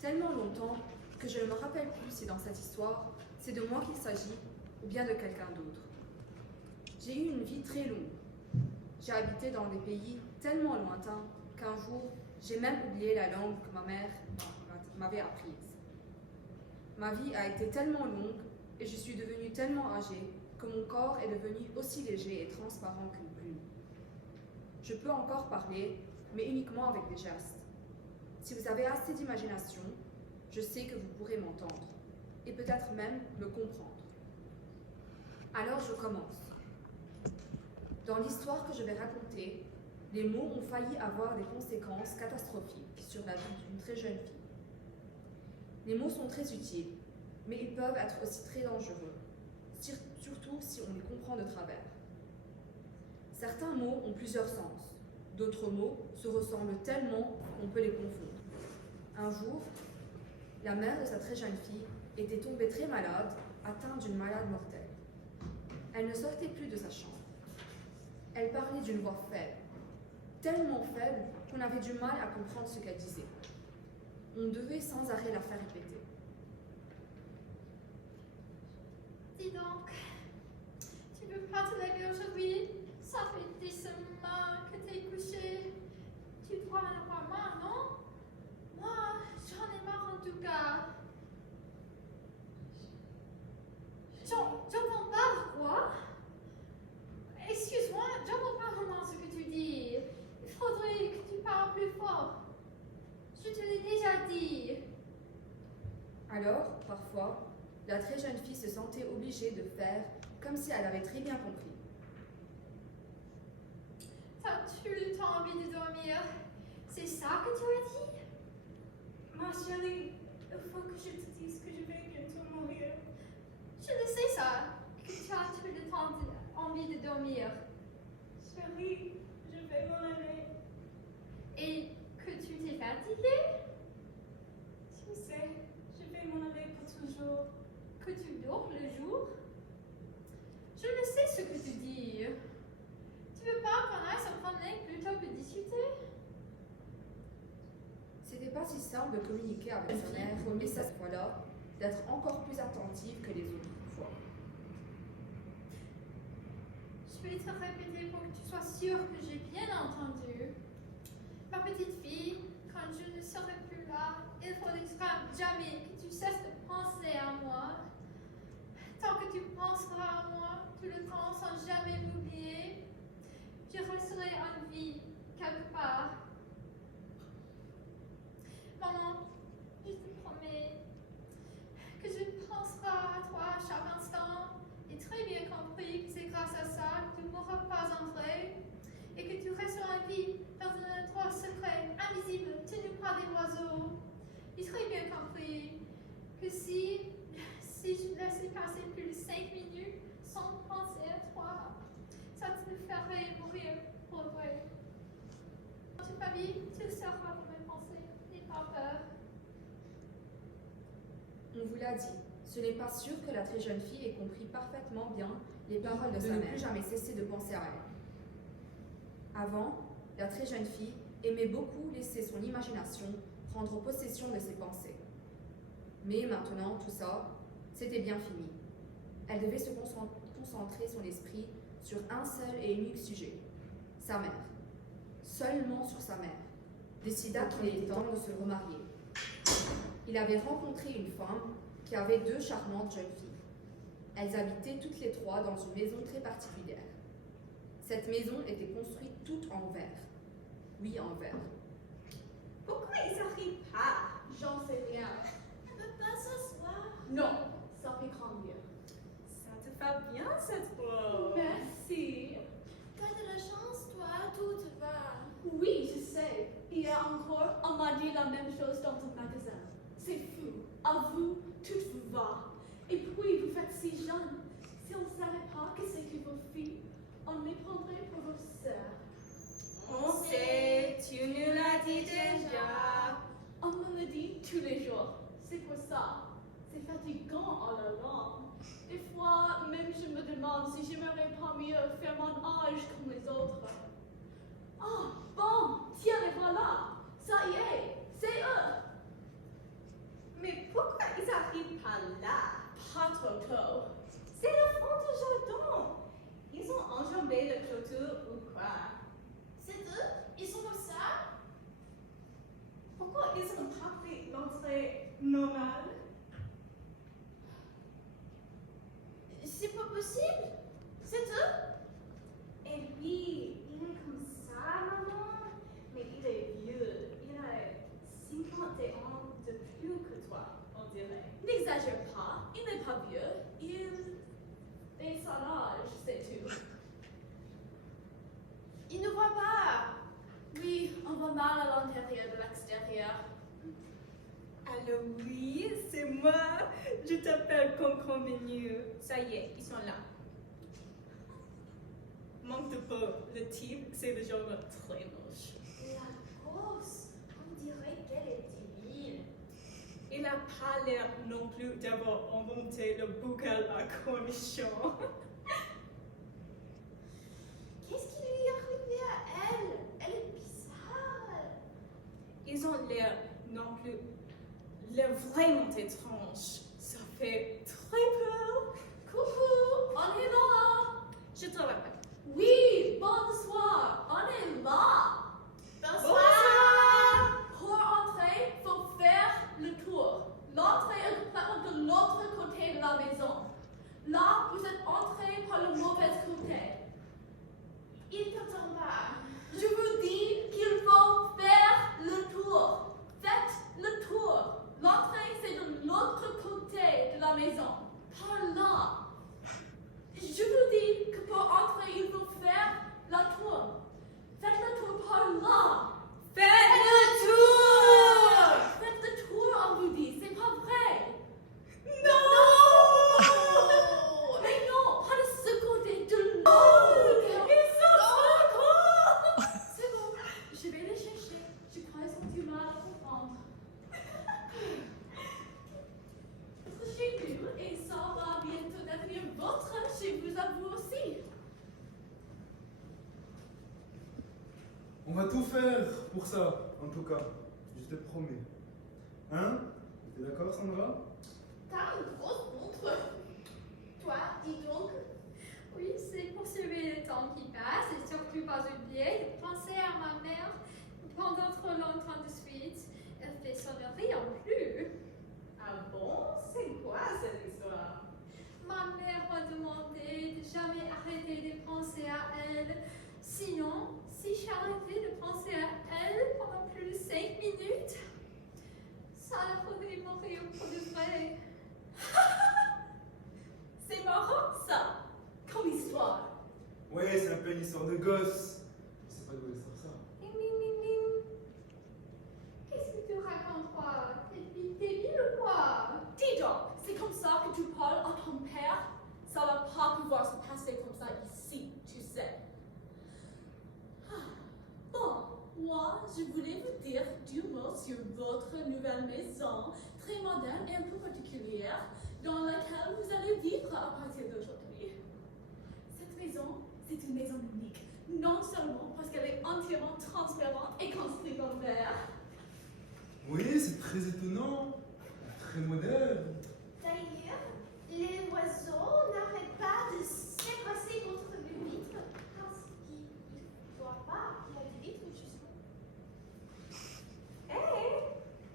tellement longtemps que je ne me rappelle plus si dans cette histoire, c'est de moi qu'il s'agit ou bien de quelqu'un d'autre. J'ai eu une vie très longue. J'ai habité dans des pays tellement lointains qu'un jour, j'ai même oublié la langue que ma mère m'avait apprise. Ma vie a été tellement longue et je suis devenue tellement âgée que mon corps est devenu aussi léger et transparent qu'une plume. Je peux encore parler, mais uniquement avec des gestes. Si vous avez assez d'imagination, je sais que vous pourrez m'entendre, et peut-être même me comprendre. Alors je commence. Dans l'histoire que je vais raconter, les mots ont failli avoir des conséquences catastrophiques sur la vie d'une très jeune fille. Les mots sont très utiles, mais ils peuvent être aussi très dangereux, surtout si on les comprend de travers. Certains mots ont plusieurs sens, d'autres mots se ressemblent tellement qu'on peut les confondre. Un jour, la mère de sa très jeune fille était tombée très malade, atteinte d'une maladie mortelle. Elle ne sortait plus de sa chambre. Elle parlait d'une voix faible, tellement faible qu'on avait du mal à comprendre ce qu'elle disait. On devait sans arrêt la faire répéter. Dis donc, tu veux pas te lever aujourd'hui? Ça fait des semaines que t'es couché. Tu dois en avoir marre, non? Moi, j'en ai marre en tout cas. J'entends pas, quoi? Excuse-moi, j'entends pas vraiment ce que tu dis. Il faudrait que tu parles plus fort. Je te l'ai déjà dit. Alors, parfois, la très jeune fille se sentait obligée de faire comme si elle avait très bien compris. T'as-tu le temps envie de dormir? C'est ça que tu as dit? Ma chérie, il faut que je te dise que je vais bientôt mourir. Je le sais ça, que tu as tout le temps envie de dormir. Chérie, je vais m'en aller. Et que tu t'es fatiguée? Tu sais, je vais m'en aller pour toujours. Que tu dors le jour? Je le sais ce que tu dis. Tu veux pas qu'on aille se promener plutôt que discuter? C'était pas si simple de communiquer avec sa mère, mais cette fois-là, d'être encore plus attentive que les autres fois. Je vais te répéter pour que tu sois sûre que j'ai bien entendu. Ma petite fille, quand je ne serai plus là, il faudra jamais que tu cesses de penser à moi. Tant que tu penseras à moi tout le temps sans jamais m'oublier, je resterai en vie quelque part. Maman, je te promets que je penserai à toi à chaque instant et très bien compris que c'est grâce à ça que tu ne mourras pas en vrai et que tu resteras en vie dans un endroit secret, invisible, tenu par des oiseaux. J'ai très bien compris que si je laissais passer plus de 5 minutes sans penser à toi, ça te ferait mourir pour vrai. Dans toute ma vie, tu seras pour mes pensées, n'aie pas peur. On vous l'a dit, ce n'est pas sûr que la très jeune fille ait compris parfaitement bien les paroles de sa mère, ne plus jamais cesser de penser à elle. Avant, la très jeune fille aimait beaucoup laisser son imagination prendre possession de ses pensées. Mais maintenant, tout ça, c'était bien fini. Elle devait se concentrer son esprit sur un seul et unique sujet, sa mère. Seulement sur sa mère. Décida qu'il était temps de se remarier. Il avait rencontré une femme qui avait 2 charmantes jeunes filles. Elles habitaient toutes les 3 dans une maison très particulière. Cette maison était construite toute en verre. Oui, en verre. Pourquoi ils n'arrivent pas? J'en sais rien. On ne peut pas s'asseoir. Non, ça fait grandir. Ça te va bien cette robe. Merci. T'as de la chance, toi, tout te va. Oui, je sais. Hier encore, on m'a dit la même chose dans ton magasin. C'est fou. À vous, tout vous va. Et puis, vous faites si jeune. Si on ne savait pas que c'était vos filles, on les prendrait pour vos sœurs. On sait, tu nous l'as dit déjà. On me le dit tous les jours. C'est pour ça. C'est fatigant en allant. Des fois, même je me demande si j'aimerais pas mieux faire mon âge comme les autres. Ah, bon, tiens les voilà. Ça y est, c'est eux. trop tôt. C'est le fond du jardin. Ils ont enjambé la clôture ou quoi? C'est eux? Ils sont comme ça? Pourquoi ils ont pas pris l'entrée normale? C'est pas possible? C'est eux? Et puis, il est comme ça, maman. Mais il est vieux. Il a 51 de plus que toi, on dirait. N'exagère pas, il n'est pas vieux. Il est son âge, c'est tout. Ils ne voient pas. Oui, on voit mal à l'intérieur de l'extérieur. Alors oui, c'est moi. Je t'appelle Concombre Menu. Ça y est, ils sont là. Manque de peau. Le type, c'est le genre très moche. La grosse, on dirait qu'elle est timide. Il n'a pas l'air non plus d'avoir inventé le boucal à cornichons. Qu'est-ce qui lui est arrivé à elle? Elle est bizarre. Ils ont l'air non plus. L'air vraiment étrange. Ça fait très peur. Coucou, on est là. Je te rappelle. Oui, bonsoir, on est là. Bonsoir. Pour entrer, faut faire le tour. L'entrée est complètement de l'autre côté de la maison. Là, vous êtes entré par le mauvais côté. Il t'entend pas. Je vous dis qu'il faut faire le tour. Faites le tour. L'entrée, c'est de l'autre côté de la maison. Par là. Je vous dis que pour entrer, il faut faire la tour. Faites le tour par là. Faites le tour! Faites le tour, on vous dit. C'est pas vrai. Non! Mais non, pas de ce côté, de l'autre côté. Ils sont trop gros! C'est bon, je vais les chercher. Je crois qu'ils ont du mal à comprendre. Votre chez nous, et ça va bientôt devenir votre chez vous à vous aussi. On va tout faire pour ça, en tout cas. Je te promets. Hein? T'es d'accord, Sandra? T'as une grosse montre. Toi, dis donc. Oui, c'est pour sauver le temps qui passe et surtout pas oublier de penser à ma mère pendant trop longtemps de suite. Elle fait sonnerie en plus. Ah bon? C'est quoi cette histoire? Ma mère m'a demandé de jamais arrêter de penser à elle. Sinon, si j'arrêtais de penser à elle pendant plus de 5 minutes, ça la ferait mourir pour de vrai. C'est marrant ça, comme histoire. Ouais, c'est un peu une histoire de gosse. Je sais pas d'où elle sort ça. Ding, ding, ding, ding. Qu'est-ce que tu racontes, toi? T'es débile ou quoi? Dis donc, c'est comme ça que tu parles à ton père? Ça va pas pouvoir se passer comme ça ici, tu sais. Bon, moi, je voulais vous dire deux mots sur votre nouvelle maison, très moderne et un peu particulière, dans laquelle vous allez vivre à partir d'aujourd'hui. Cette maison, c'est une maison unique, non seulement parce qu'elle est entièrement transparente et construite en verre. Oui, c'est très étonnant. Très moderne. D'ailleurs, les oiseaux n'arrêtent pas de s'écraser contre les vitres parce qu'ils ne voient pas qu'il y a des vitres justement. Hé!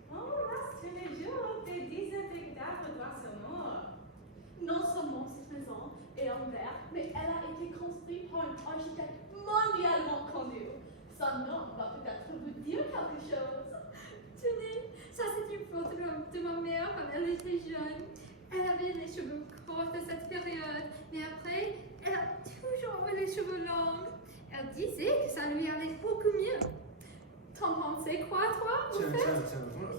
On ramasse tous les jours des dizaines d'hectares d'oiseaux. Non seulement cette maison est en verre, mais elle a été construite par un architecte mondialement connu. Son nom va peut-être vous dire quelque chose. Tenez, ça c'est une photo de ma mère quand elle était jeune. Elle avait les cheveux courts de cette période, mais après, elle a toujours eu les cheveux longs. Elle disait que ça lui allait beaucoup mieux. T'en pensais quoi, toi, au Tiens, fait?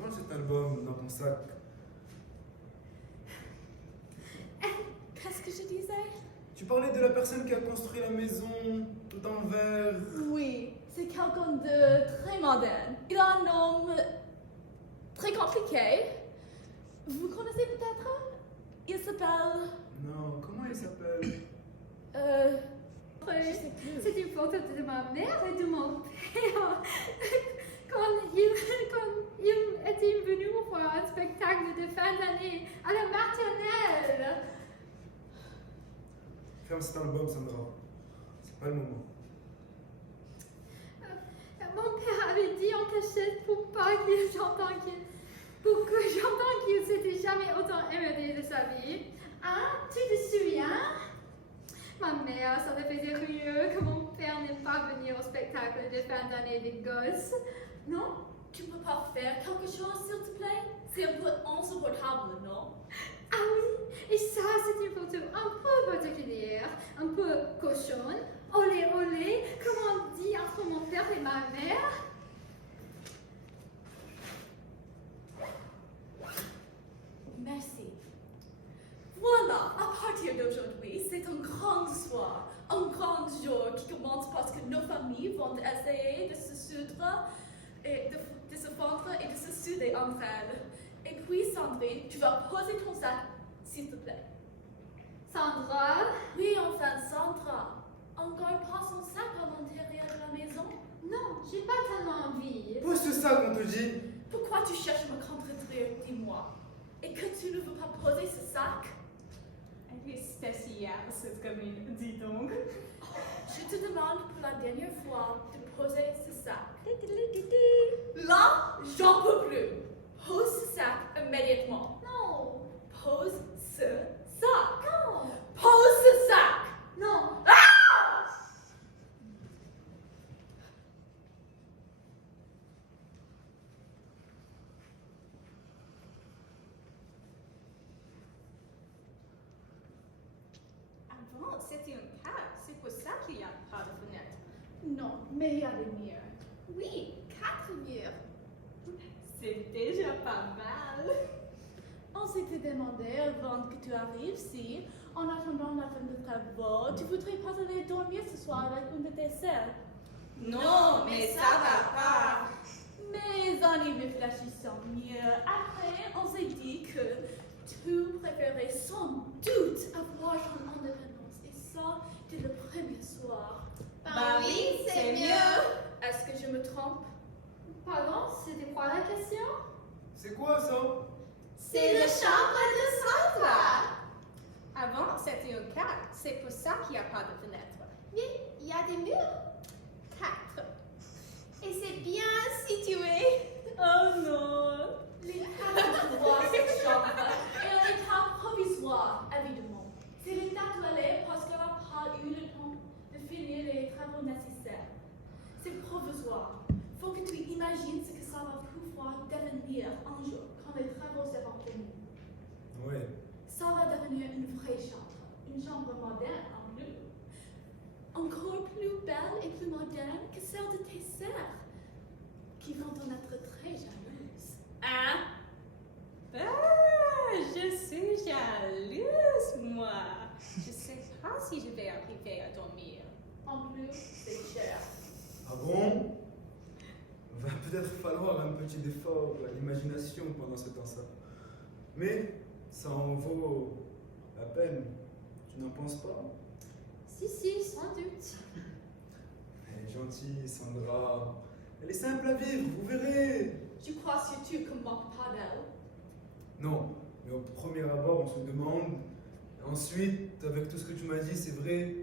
range cet album dans ton sac. Qu'est-ce que je disais? Tu parlais de la personne qui a construit la maison tout en verre. Oui, c'est quelqu'un de très moderne. Il a un nom très compliqué. Vous connaissez peut-être? Il s'appelle... Non, comment il s'appelle? Je sais plus. C'est une photo de ma mère et de mon père. Quand ils étaient venus voir un spectacle de fin d'année à la maternelle. Ferme cet album, Sandra. C'est pas le moment. Mon père avait dit en cachette pour que j'entende qu'il s'était jamais autant émerveillé de sa vie. Ah, tu te souviens? Ma mère, ça le faisait rire que mon père n'aime pas venir au spectacle de fin d'année des gosses. Non? Tu peux pas faire quelque chose, s'il te plaît? C'est un peu insupportable, non? Ah oui, et ça, c'est une photo un peu particulière, un peu cochonne. Olé, olé, comme on dit entre mon père et ma mère. Merci. Voilà, à partir d'aujourd'hui, c'est un grand soir, un grand jour qui commence parce que nos familles vont essayer de se soudre et de se fondre et de se souder entre elles. Et puis, Sandrine, tu vas poser ton sac, s'il te plaît. Sandra? Oui, enfin, Sandra. Encore pas son sac à l'intérieur de la maison? Non, j'ai pas tellement envie. Pose ce sac, on te dit. Pourquoi tu cherches à me contredire, dis-moi? Et que tu ne veux pas poser ce sac? Elle est spéciale, cette commune, dis donc. Je te demande pour la dernière fois de poser ce sac. Là, j'en peux plus. Pose ce sac immédiatement. Non, Pose ce sac. non, Pose ce sac. non. Avant, c'était un cadre, c'est pour ça qu'il n'y a pas de fenêtre. Non, mais il y a des murs. Oui, 4 murs. C'est déjà pas mal. On s'était demandé avant que tu arrives si, en attendant la fin des travaux, tu voudrais pas aller dormir ce soir avec une de tes sœurs. Non, mais ça va pas. Mais en y réfléchissant mieux, après, on s'est dit que tu préférais sans doute avoir ton indépendance. Et ça, dès le premier soir. Bah oui, c'est mieux. Est-ce que je me trompe? Pardon, c'était quoi la question? C'est quoi ça? C'est la chambre de Sandra. Avant, c'était un cadre, c'est pour ça qu'il n'y a pas de fenêtre. Mais il y a des murs. 4. Et c'est bien situé. Oh non. Les cadres voient cette chambre et un état provisoire, évidemment. C'est l'état toilette parce qu'elle n'a pas eu le temps de finir les travaux nécessaires. C'est provisoire. Faut que tu imagines ce que ça va pouvoir devenir un jour quand les travaux seront finis. Ouais. Ça va devenir une vraie chambre. Une chambre moderne en plus. Encore plus belle et plus moderne que celle de tes sœurs, qui vont en être très jalouses. Hein? Ah, je suis jalouse, moi. Je sais pas si je vais arriver à dormir. En plus, c'est cher. Ah bon? Va peut-être falloir un petit effort d'imagination pendant ce temps-là. Mais ça en vaut la peine. Tu n'en penses pas? Si, sans doute. Elle est gentille, Sandra. Elle est simple à vivre, vous verrez. Tu crois surtout qu'on manque pas d'elle? Non, mais au premier abord, on se demande. Ensuite, avec tout ce que tu m'as dit, c'est vrai,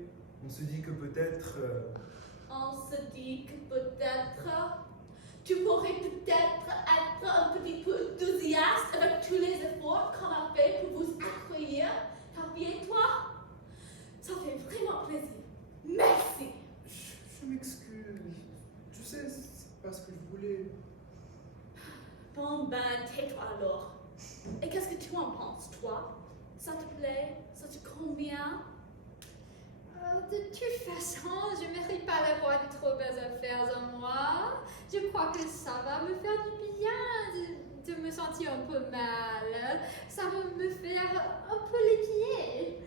on se dit que peut-être... On se dit que peut-être tu pourrais peut-être être un petit peu enthousiaste avec tous les efforts qu'on a fait pour vous accueillir, ta fille et toi. Ça fait vraiment plaisir. Merci. Je m'excuse. Tu sais, c'est pas ce que je voulais. Bon ben, tais-toi alors. Et qu'est-ce que tu en penses, toi? Ça te plaît? Ça te convient? De toute façon, je ne mérite pas d'avoir de trop belles affaires en moi. Je crois que ça va me faire du bien de me sentir un peu mal. Ça va me faire un peu les pieds.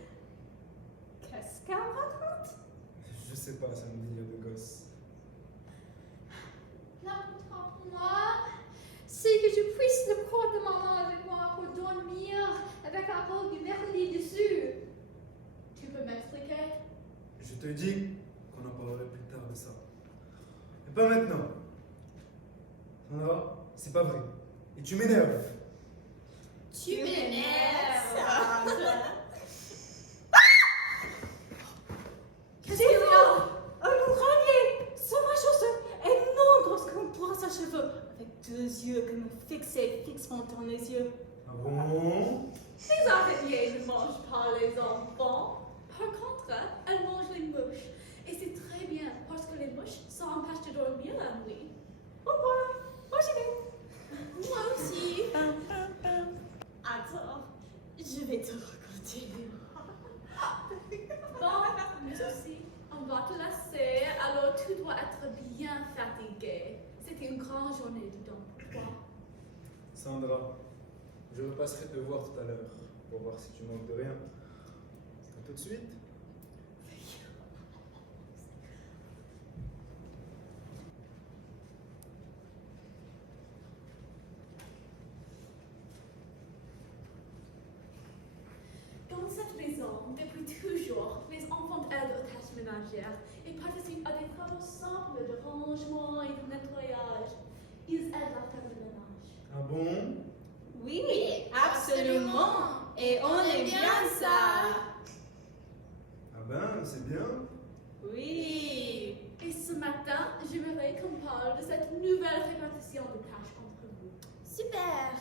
Qu'est-ce qu'elle raconte? Je sais pas, c'est un délire de gosse. L'important pour moi, c'est que je puisse le prendre de maman avec moi pour dormir avec un rôle du mercredi dessus. Tu peux m'expliquer? Je te dis qu'on en parlerait plus tard de ça. Mais pas maintenant. Sandra, c'est pas vrai. Et tu m'énerves. Tu m'énerves. deux yeux qui me fixaient fixement dans les yeux. Ah bon? Les araignées ne mangent pas les enfants. Par contre, elles mangent les mouches. Et c'est très bien parce que les mouches ça empêche de dormir la nuit. Au revoir. Moi j'y vais. Moi aussi. Attends, je vais te raconter. Bon, nous aussi, on va te laisser, alors tu dois être bien fatigué. C'était une grande journée, dis donc, pour toi. Sandra, je repasserai te voir tout à l'heure pour voir si tu manques de rien. À tout de suite. Dans cette maison, depuis toujours, les enfants aident aux tâches ménagères et participent à des travaux simples de rangement et de nettoyage. Ils aident la femme de ménage. Ah bon? Oui, absolument. Et on aime bien ça. Ah ben, c'est bien. Oui. Et ce matin, j'aimerais qu'on parle de cette nouvelle répartition de tâches entre vous. Super.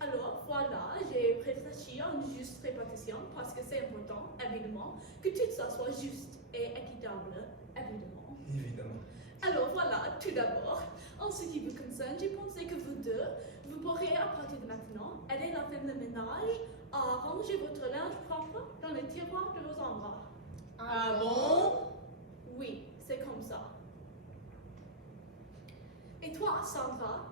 Alors voilà, j'ai réfléchi à une juste répartition parce que c'est important, évidemment, que tout ça soit juste et équitable, évidemment. Évidemment. Alors voilà, tout d'abord, en ce qui vous concerne, j'ai pensé que vous deux, vous pourriez à partir de maintenant aider la femme de ménage à ranger votre linge propre dans les tiroirs de vos endroits. Ah bon? Oui, c'est comme ça. Et toi, Sandra,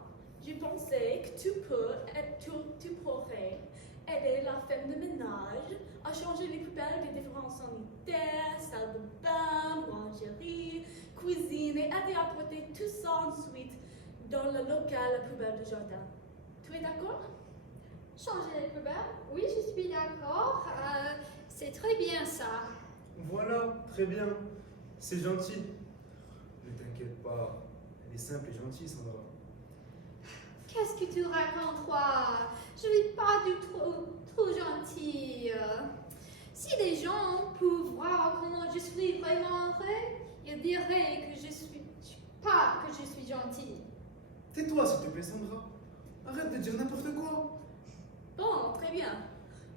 j'ai pensé que tu pourrais aider la femme de ménage à changer les poubelles des différents sanitaires, salle de bain, lingerie, cuisine et aider à porter tout ça ensuite dans le local à poubelle de jardin. Tu es d'accord? Changer les poubelles? Oui, je suis d'accord. C'est très bien ça. Voilà, très bien. C'est gentil. Ne t'inquiète pas. Elle est simple et gentille, Sandra. Qu'est-ce que tu racontes, toi? Je ne suis pas du tout trop gentille. Si les gens pouvaient voir comment je suis vraiment vraie, ils diraient que je suis gentille. Tais-toi, s'il te plaît, Sandra. Arrête de dire n'importe quoi. Bon, très bien.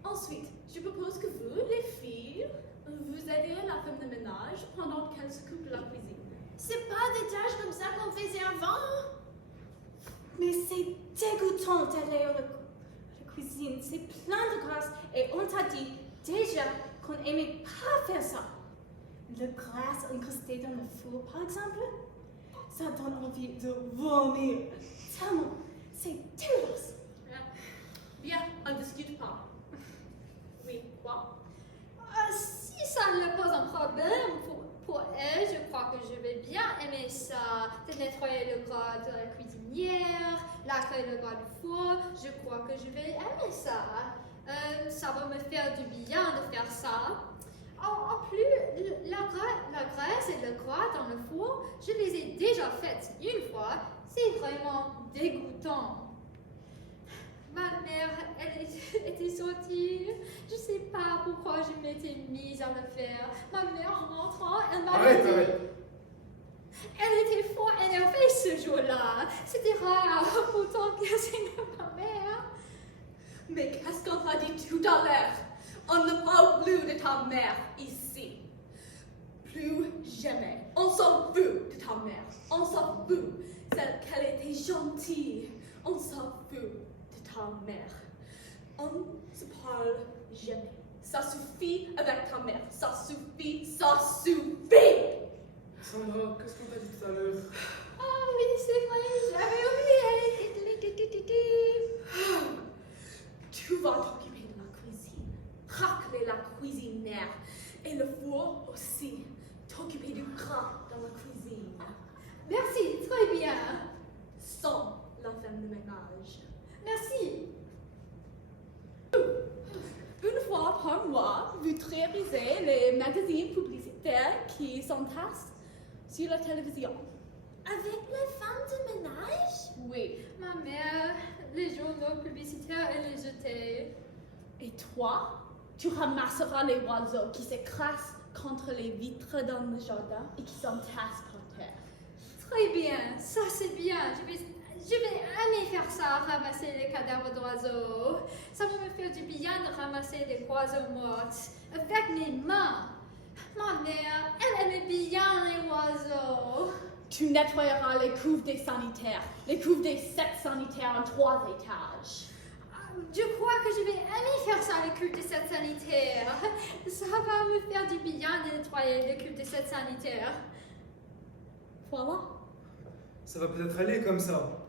Ensuite, je propose que vous, les filles, vous aidiez la femme de ménage pendant qu'elle s'occupe de la cuisine. C'est pas des tâches comme ça qu'on faisait avant. Mais c'est dégoûtant d'aller à la cuisine. C'est plein de graisse et on t'a dit déjà qu'on aimait pas faire ça. Le graisse incrusté dans le four, par exemple, ça donne envie de vomir. Tellement, c'est dégueulasse. Bien, on ne discute pas. Oui, quoi? Si ça ne pose un problème pour elle, je crois que je vais bien aimer ça. De nettoyer le gras de la cuisinière, lacrer le gras du four, je crois que je vais aimer ça. Ça va me faire du bien de faire ça. En plus, la graisse et le gras dans le four, je les ai déjà faites une fois. C'est vraiment dégoûtant. Ma mère, elle était sortie. Je sais pas pourquoi je m'étais mise à le faire. Ma mère, en rentrant, elle m'a dit... Arrête. Elle était fort énervée ce jour-là. C'était rare, pourtant que c'est ma mère. Mais qu'est-ce qu'on t'a dit tout à l'heure? On ne parle plus de ta mère ici. Plus jamais. On s'en fout de ta mère. On s'en fout. Celle qu'elle était gentille. On s'en fout de ta mère. On se parle jamais. Ça suffit avec ta mère. Ça suffit. Ça suffit. Sandra, qu'est-ce qu'on t'a dit tout à l'heure? Ah oui, c'est vrai, j'avais oublié. Tu vas t'occuper de la cuisine. Racler la cuisinière. Et le four aussi. T'occuper du gras dans la cuisine. Merci, très bien. Sans la femme de ménage. Merci. Une fois par mois, vous réalisez les magazines publicitaires qui s'entassent sur la télévision. Avec les femmes de ménage? Oui. Ma mère, les journaux publicitaires, elle les jetait. Et toi, tu ramasseras les oiseaux qui s'écrasent contre les vitres dans le jardin et qui s'entassent par terre. Très bien, ça c'est bien. Je vais aimer faire ça, ramasser les cadavres d'oiseaux. Ça va me faire du bien de ramasser des oiseaux morts avec mes mains. Ma mère, elle aimait bien les oiseaux. Tu nettoyeras les couves des sanitaires, les couves des 7 sanitaires en 3 étages. Je crois que je vais aimer faire ça, le culte de cette sanitaire. Ça va me faire du bien de nettoyer le culte de cette sanitaire. Voilà. Ça va peut-être aller comme ça.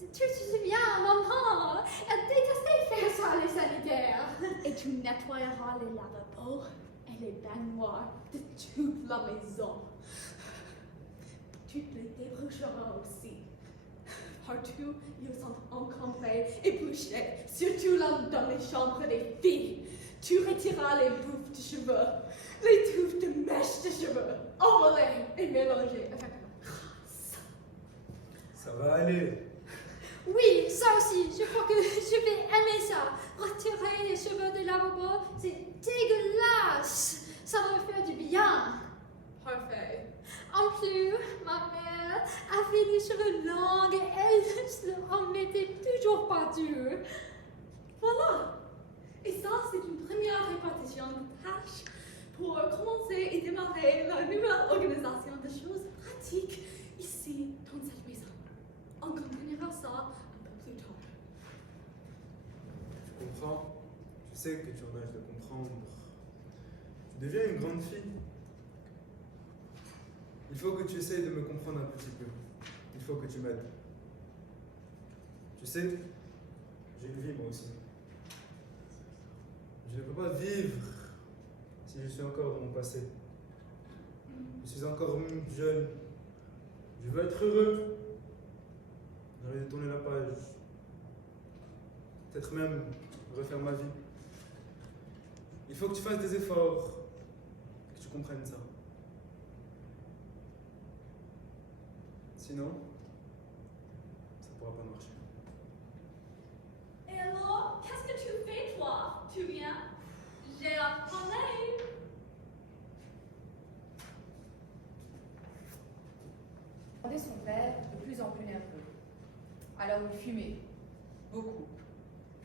Tu te souviens, maman, elle détestait faire ça, les sanitaires. Et tu nettoyeras les lavabos et les baignoires de toute la maison. Tu les déboucheras aussi. Partout, ils sont encombrés, épluchés, surtout dans les chambres des filles. Tu retireras les bouffes de cheveux, les touffes de mèches de cheveux, enrôlées et mélangées avec la crasse. Ça va aller. Oui, ça aussi, je crois que je vais aimer ça. Retirer les cheveux de lavabo, c'est dégueulasse. Ça va me faire du bien. Parfait. En plus, ma mère avait les cheveux longs et elle se remettait toujours pas dur. Voilà. Et ça, c'est une première répartition de tâches pour commencer et démarrer la nouvelle organisation de choses pratiques ici dans cette maison. On continuera ça un peu plus tard. Je comprends. Je sais que tu en as de comprendre. Tu deviens une grande fille. Il faut que tu essayes de me comprendre un petit peu. Il faut que tu m'aides. Tu sais, j'ai une vie moi aussi. Je ne peux pas vivre si je suis encore dans mon passé. Je suis encore jeune. Je veux être heureux. J'ai envie de tourner la page. Peut-être même refaire ma vie. Il faut que tu fasses des efforts. Que tu comprennes ça. Sinon, ça ne pourra pas marcher. Et alors, qu'est-ce que tu fais, toi? Tu viens? J'ai appelé. Rendait son père de plus en plus nerveux. Alors il fumait, beaucoup,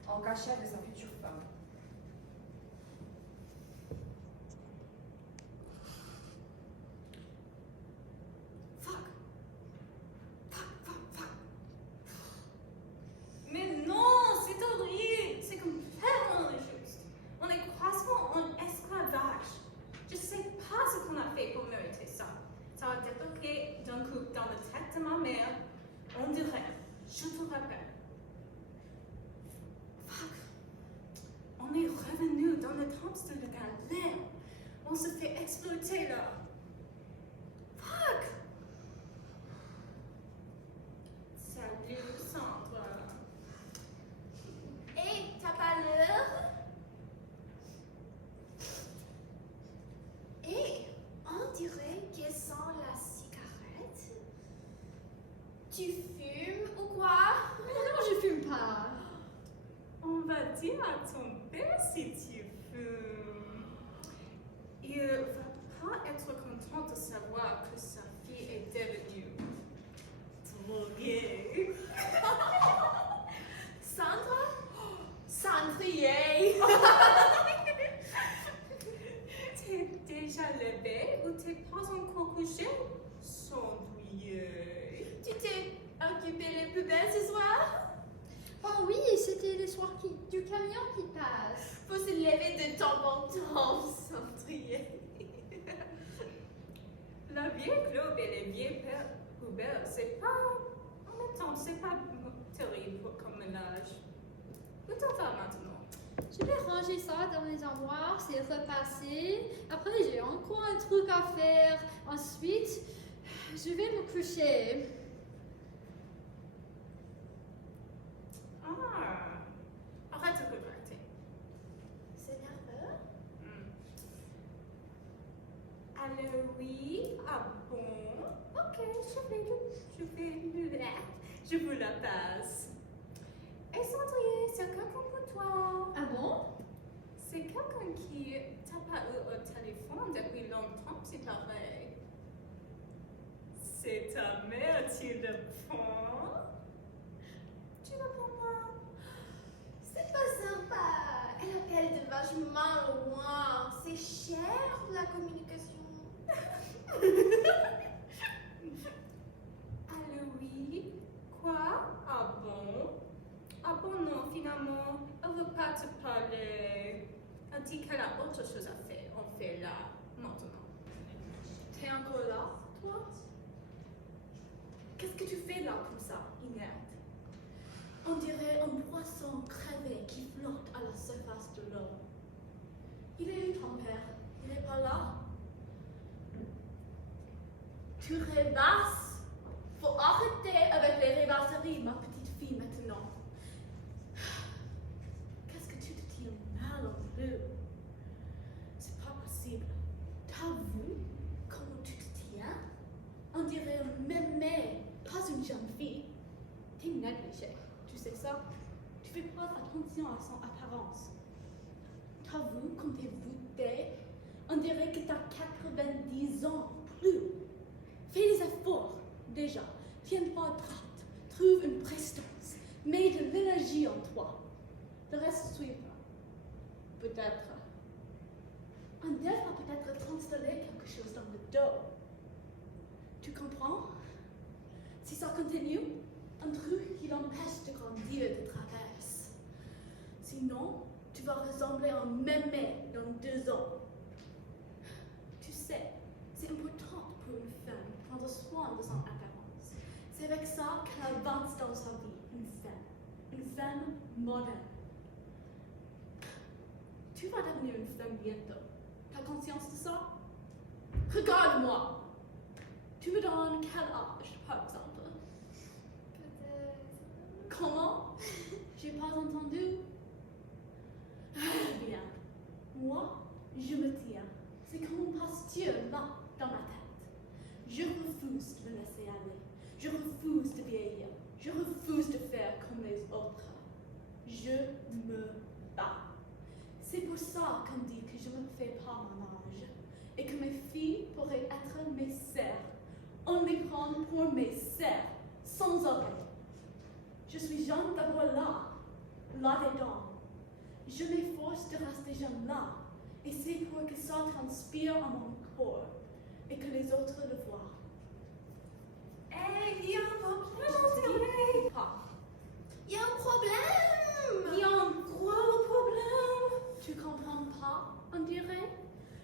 en cachette de sa future femme. Mais non, c'est horrible. C'est complètement injuste. On est croissement en esclavage. Je sais pas ce qu'on a fait pour mériter ça. Ça a débloqué d'un coup dans la tête de ma mère. On dirait, je te rappelle. Fuck. On est revenu dans le temps de la galère. On se fait exploiter là. Fuck. Salut, Sandra. Hé, t'as pas l'heure? Hé, on dirait qu'elle sent la cigarette. Tu fumes ou quoi? Non, je fume pas. On va dire à ton père si tu fumes. Il va pas être content de savoir que sa fille est devenue droguée. Sandra? Cendrier! T'es déjà levé ou t'es pas encore couché? Cendrier. Tu t'es occupé les poubelles ce soir? Oh oui, c'était le soir du camion qui passe. Faut se lever de temps en temps, Cendrier. La vieille globe et les vieilles poubelles, c'est pas... En même temps, c'est pas terrible comme ménage. Où t'en vas maintenant? Je vais ranger ça dans les armoires, c'est repassé. Après, j'ai encore un truc à faire. Ensuite, je vais me coucher. Ah, arrête de regretter. C'est nerveux? Alors oui, ah bon, ok, je vous la passe. Et Cendrier, c'est quelqu'un pour toi. Ah bon? C'est quelqu'un qui t'a pas eu au téléphone depuis longtemps, c'est pareil. c'est ta mère, tu le prends? Tu le prends pas? C'est pas sympa. Elle appelle de vachement loin. C'est cher la communication. Allô, oui? Quoi? Ah bon? Ah bon, non, finalement, elle veut pas te parler. Elle dit qu'elle a autre chose à faire. On fait là, maintenant. T'es encore là, toi? Qu'est-ce que tu fais là comme ça, inerte? On dirait un poisson crevé qui flotte à la surface de l'eau. Il est où ton père? Il est pas là? Tu rêvasses? Faut arrêter avec les rêvasseries, ma petite fille, maintenant. Qu'est-ce que tu te tiens mal en bleu? C'est pas possible. T'as vu comment tu te tiens? On dirait un mémé, pas une jeune fille. T'es négligée, tu sais ça? Tu fais pas attention à son apparence. T'as vu comme t'es voûtée? On dirait que t'as 90 ans, plus. Fais des efforts, déjà. Tiens-toi droite. Trouve une prestance. Mets de l'énergie en toi. Le reste suivra. Peut-être. On devra peut-être t'installer quelque chose dans le dos. Tu comprends? Si ça continue, un truc qui l'empêche de grandir de travers. Sinon, tu vas ressembler à un mémé dans 2 ans. Tu sais, c'est important pour une femme de prendre soin de son apparence. C'est avec ça qu'elle avance dans sa vie, une femme moderne. Tu vas devenir une femme bientôt. T'as conscience de ça? Regarde-moi. Tu me donnes quel âge, par exemple? Peut-être. Comment? J'ai pas entendu. Bien. Moi, je me tiens. C'est comme une posture là, dans ma tête. Je refuse de me laisser aller. Je refuse de vieillir. Je refuse de faire comme les autres. Je me bats. C'est pour ça qu'on dit que je ne fais pas mon âge. Et que mes filles pourraient être mes sœurs. On les prend pour mes sœurs, sans oreilles. Je suis jeune d'abord là dedans. Je m'efforce de rester jeune là, et c'est pour que ça transpire à mon corps, et que les autres le voient. Hey, il y a un problème, c'est vrai. Il y a un problème! Il y a un gros problème. Tu comprends pas, on dirait?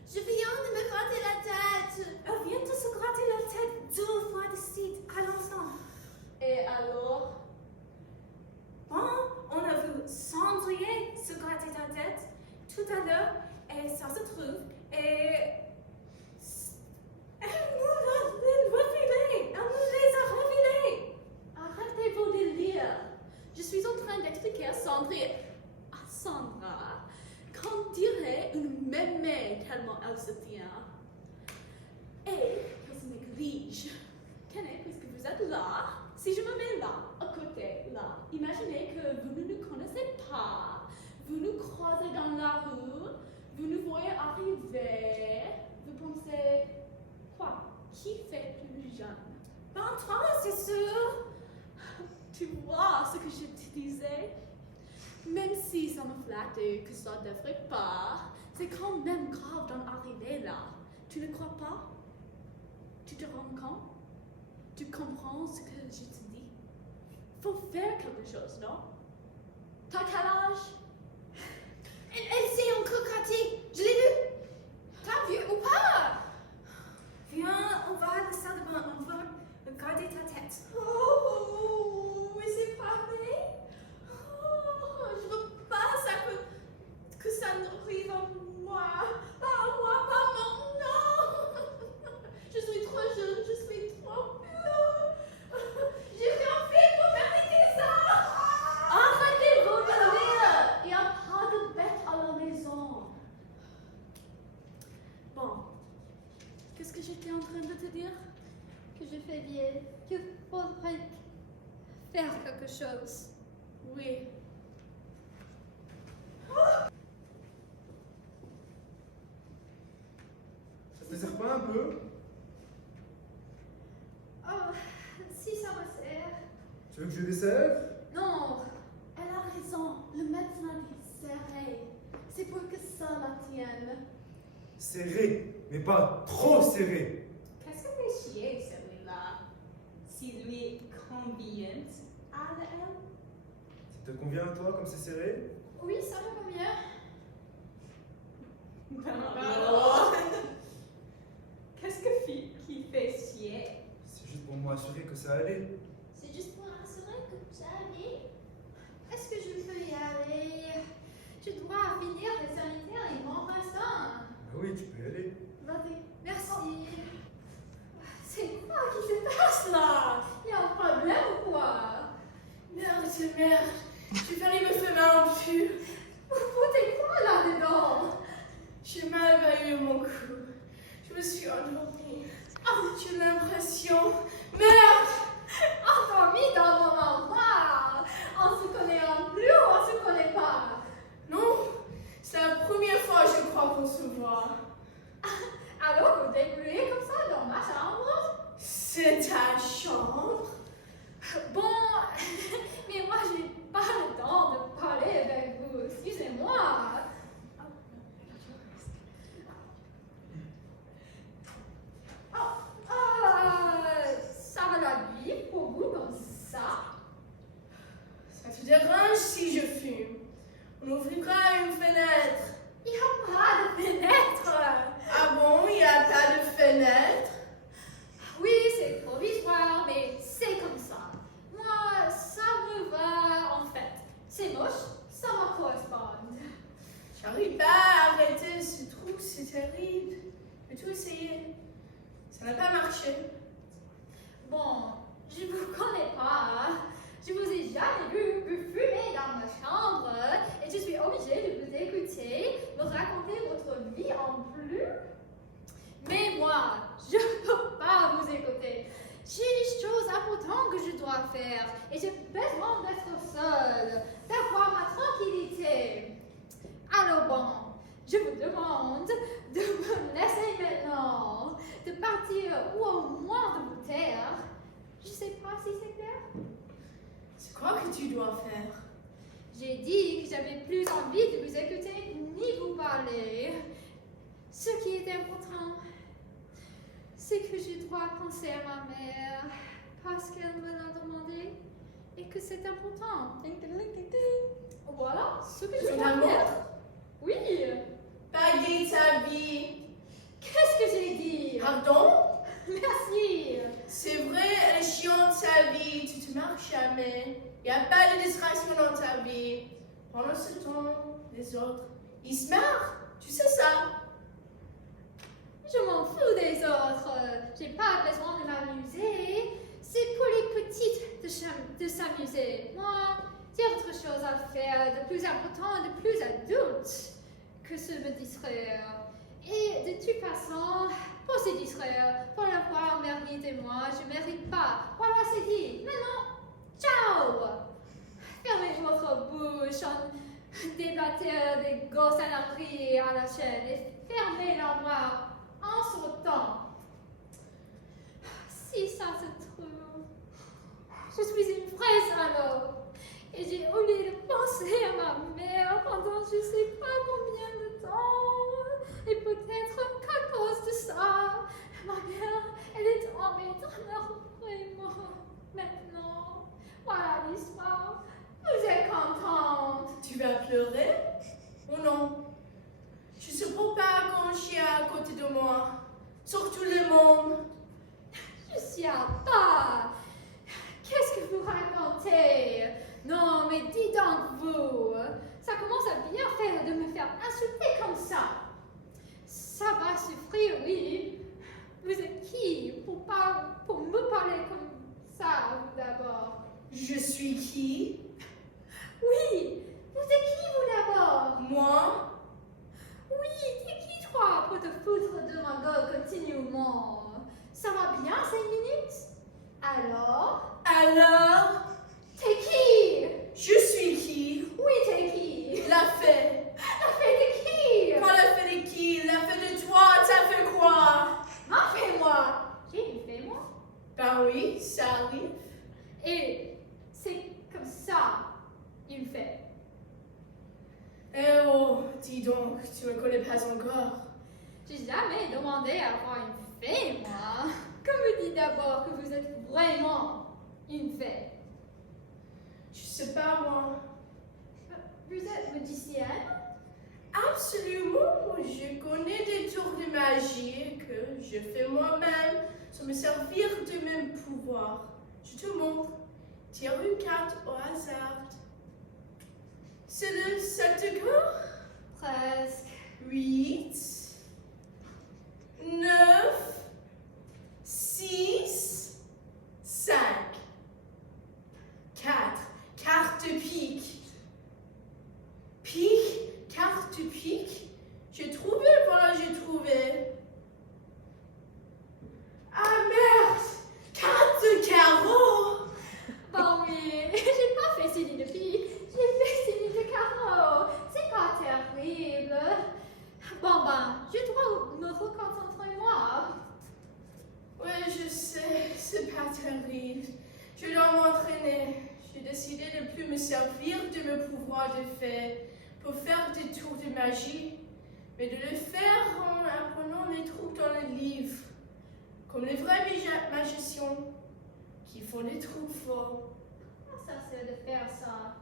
Je viens de me gratter la tête! Elle vient de se gratter la tête 2 fois de suite à l'instant. Et alors? Bon, on a vu Cendrier se gratter la tête tout à l'heure et ça se trouve et elle nous l'a refilé. Elle nous les a refilés. Arrêtez vos délires. Je suis en train d'expliquer à Sandra qu'on dirait une mémé tellement elle se tient. Et qu'elle se néglige. Tenez, puisque vous êtes là, si je me mets là, à côté, là, imaginez que vous ne nous connaissez pas, vous nous croisez dans la rue, vous nous voyez arriver, vous pensez, quoi? Qui fait plus jeune? Ben toi, c'est sûr. Tu vois ce que je te disais? Même si ça me flatte et que ça ne devrait pas, c'est quand même grave d'en arriver là. Tu ne crois pas? Tu te rends compte? Tu comprends ce que je te dis? Faut faire quelque chose, non? T'as quel âge? Elle s'est encore grattée! Je l'ai vu! T'as vu ou pas? Viens, on va à la salle de bain, on va regarder ta tête. Oh, mais c'est pas vrai! Oh, je veux pas ça que ça n'arrive à moi! Pas à moi, pas à moi, non! Je suis trop jeune, je suis trop pure! J'ai rien fait pour mériter ça! Arrêtez vos délires! Il n'y a pas de bête à la maison. Bon, qu'est-ce que j'étais en train de te dire? Que je fais vieille, qu'il faudrait faire quelque chose. Oui. Ça te désire pas un peu? Oh, dessert? Non, Elle a raison. Le médecin a dit serré. C'est pour que ça la tienne. Serré, mais pas trop serré. Qu'est-ce que fait chier celui-là? Si lui convient à elle? Ça te convient à toi comme c'est serré? oui, ça me convient. Alors, qu'est-ce que qui fait chier? C'est juste pour m'assurer que ça allait. C'est juste pour assurer que ça allait. Est-ce que je peux y aller? Je dois finir les sanitaires et mon bassin. Ah oui, tu peux y aller. Vas-y. Merci. C'est quoi qui se passe là? Il y a un problème ou quoi? Merde, j'ai failli me faire mal en cul. Vous foutez quoi là-dedans? J'ai mal évalué mon cou. Je me suis endormie. Oh, j'ai l'impression. Merde! Endormi dans mon endroit. On se connaît en plus ou on se connaît pas? Non, c'est la première fois, je crois, qu'on se voit. Alors vous débrouillez comme ça dans ma chambre? C'est ta chambre? Bon, mais moi j'ai pas le temps de parler avec vous. Excusez-moi. Ça va la vie pour vous comme ça? Ça te dérange si je fume? On ouvrira une fenêtre. Il n'y a pas de fenêtre. Ah bon, il n'y a pas de fenêtre? Oui, c'est provisoire, mais c'est comme ça. Moi, ça me va en fait. C'est moche, ça me correspond. J'arrive pas à arrêter ce truc, c'est terrible. J'ai tout essayé. Ça n'a pas marché. Bon, je vous connais pas. Je vous ai jamais vu fumer dans ma chambre et je suis obligée de vous écouter, me raconter votre vie en plus. Mais moi, je ne peux pas vous écouter. J'ai des choses importantes que je dois faire et j'ai besoin d'être seule, d'avoir ma tranquillité. Alors bon, je vous demande de me laisser maintenant, de partir ou au moins de vous taire. Je sais pas si c'est clair. C'est quoi que tu dois faire? J'ai dit que j'avais plus envie de vous écouter ni vous parler. Ce qui est important, c'est que je dois penser à ma mère parce qu'elle me l'a demandé et que c'est important. Ding, ding, ding, ding, ding. Voilà ce que je Sur dois ta faire. montre? Oui. Payer ta vie. Qu'est-ce que j'ai dit? Pardon? Merci. C'est vrai, elle est chiante ta vie, tu te marres jamais. Il n'y a pas de distraction dans ta vie. Pendant ce temps, les autres, ils se marrent. Tu sais ça? Je m'en fous des autres. J'ai pas besoin de m'amuser. C'est pour les petites de s'amuser. Moi, j'ai autre chose à faire de plus important, de plus adulte que se me distraire. Et de toute façon, pour se distraire, pour l'avoir mérite et moi, je mérite pas. Voilà, c'est dit. Maintenant, ciao! Fermez votre bouche en débatteur des gosses à l'abri et à la chaîne et fermez la moi en sautant. Si ça se trouve, je suis une fraise alors. Et j'ai oublié de penser à ma mère pendant je sais pas combien de temps. Et peut-être qu'à cause de ça, ma mère, elle est tombée dans leur vraiment. Maintenant, voilà l'histoire. Vous êtes contente? Tu vas pleurer? Ou non? Je ne supporte pas quand je suis à côté de moi. Surtout le monde. Je suis à pas. Qu'est-ce que vous racontez? Non, mais dis donc vous. Ça commence à bien faire de me faire insulter comme ça. Ça va suffire, oui. Vous êtes qui pour me parler comme ça, vous d'abord? Je suis qui? Oui, vous êtes qui, vous d'abord? Moi? Oui, t'es qui, toi, pour te foutre de ma gueule continuellement? Ça va bien, 5 minutes? Alors? Alors? T'es qui? Je suis qui? Oui, t'es qui? La fée. La fée de qui? Quand la fée de qui? La fée de toi, t'as fait quoi? Ma fée, moi. J'ai une fée, moi. Ben oui, ça arrive. Et c'est Oh, dis donc, tu me connais pas encore. J'ai jamais demandé à avoir une fée, moi. Comme vous dites d'abord que vous êtes vraiment une fée. Je sais pas, moi. Vous êtes magicienne? Absolument, je connais des tours de magie que je fais moi-même sans me servir de mes pouvoirs. Je te montre. Tire une carte au hasard. C'est le 7 de cœur. Presque. 8, 9, 6, 5, 4, carte de pique. Pique, carte de pique. J'ai trouvé, voilà, j'ai trouvé. Ah merde, carte de carreau. Bon, oui, j'ai pas fait signe de pique, j'ai fait signe de carreau. C'est pas terrible. Bon, ben, je dois me reconcentrer, moi. Oui, je sais, c'est pas terrible. Je dois m'entraîner. J'ai décidé de ne plus me servir de mes pouvoirs de fée pour faire des tours de magie, mais de le faire en apprenant les trucs dans les livres, comme les vrais magiciens qui font des trucs forts. Ça c'est de faire ça.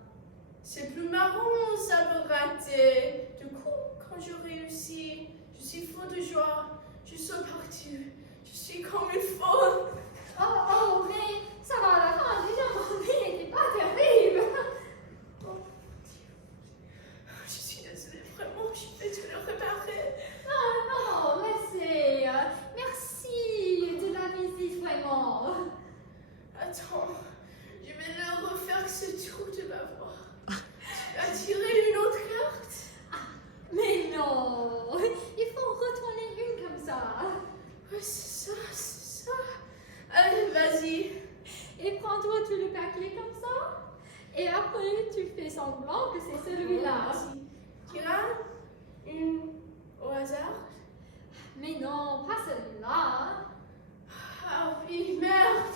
C'est plus marrant, ça me rater. Du coup, quand je réussis, je suis folle de joie. Je saute partout. Je suis comme une folle. Oh, mais ça va à la fin. Déjà, mon vie n'était pas terrible. Oh, je suis désolée, vraiment, je vais tout le réparer. Non, laissez. Merci de la visite, vraiment. Attends, je vais le refaire ce tour de ma voix. Tu as tiré une autre carte? Mais non, il faut retourner une comme ça. Ouais, c'est ça, c'est ça. Allez, vas-y. Et prends-toi tout le paquet comme ça. Et après, tu fais semblant que c'est celui-là. Vas-y. Tire une au hasard. Mais non, pas celui-là. Ah oui, merde.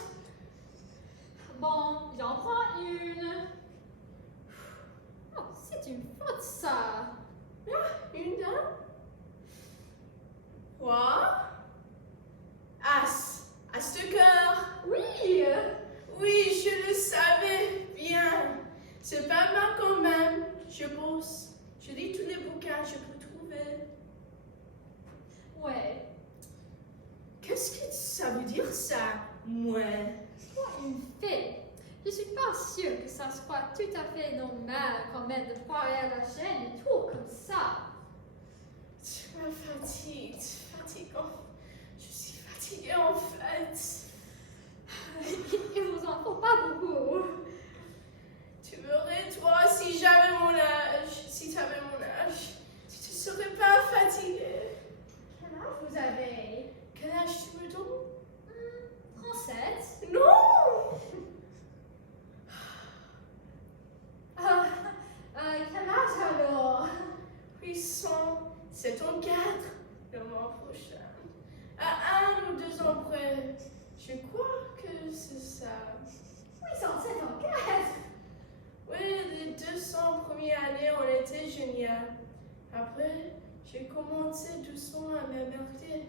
Bon, j'en prends une. Oh, c'est une faute, ça. Une dame. Roi. As. As de cœur. Oui. Oui, je le savais bien. C'est pas mal quand même. Je bosse. Je lis tous les bouquins que je peux trouver. Ouais. Qu'est-ce que ça veut dire ça? Ouais. Toi, une fée. Je suis pas sûre que ça soit tout à fait normal quand même de parler à la chaîne et tout comme ça. Tu me fatigues. Fatigant. Je suis fatiguée en fait. Il vous en faut pas beaucoup. Tu verrais, toi, si j'avais mon âge, si tu avais mon âge, tu ne serais pas fatiguée. Quel âge vous avez? Quel âge tu me donnes? 37. Non! Quel âge alors? Puissant, c'est ton 4 le mois prochain. À 1 ou 2 ans près. Je crois que c'est ça. Oui, 107 en 4. Oui, les 200 premières années ont été géniales. Après, j'ai commencé doucement à m'émerger.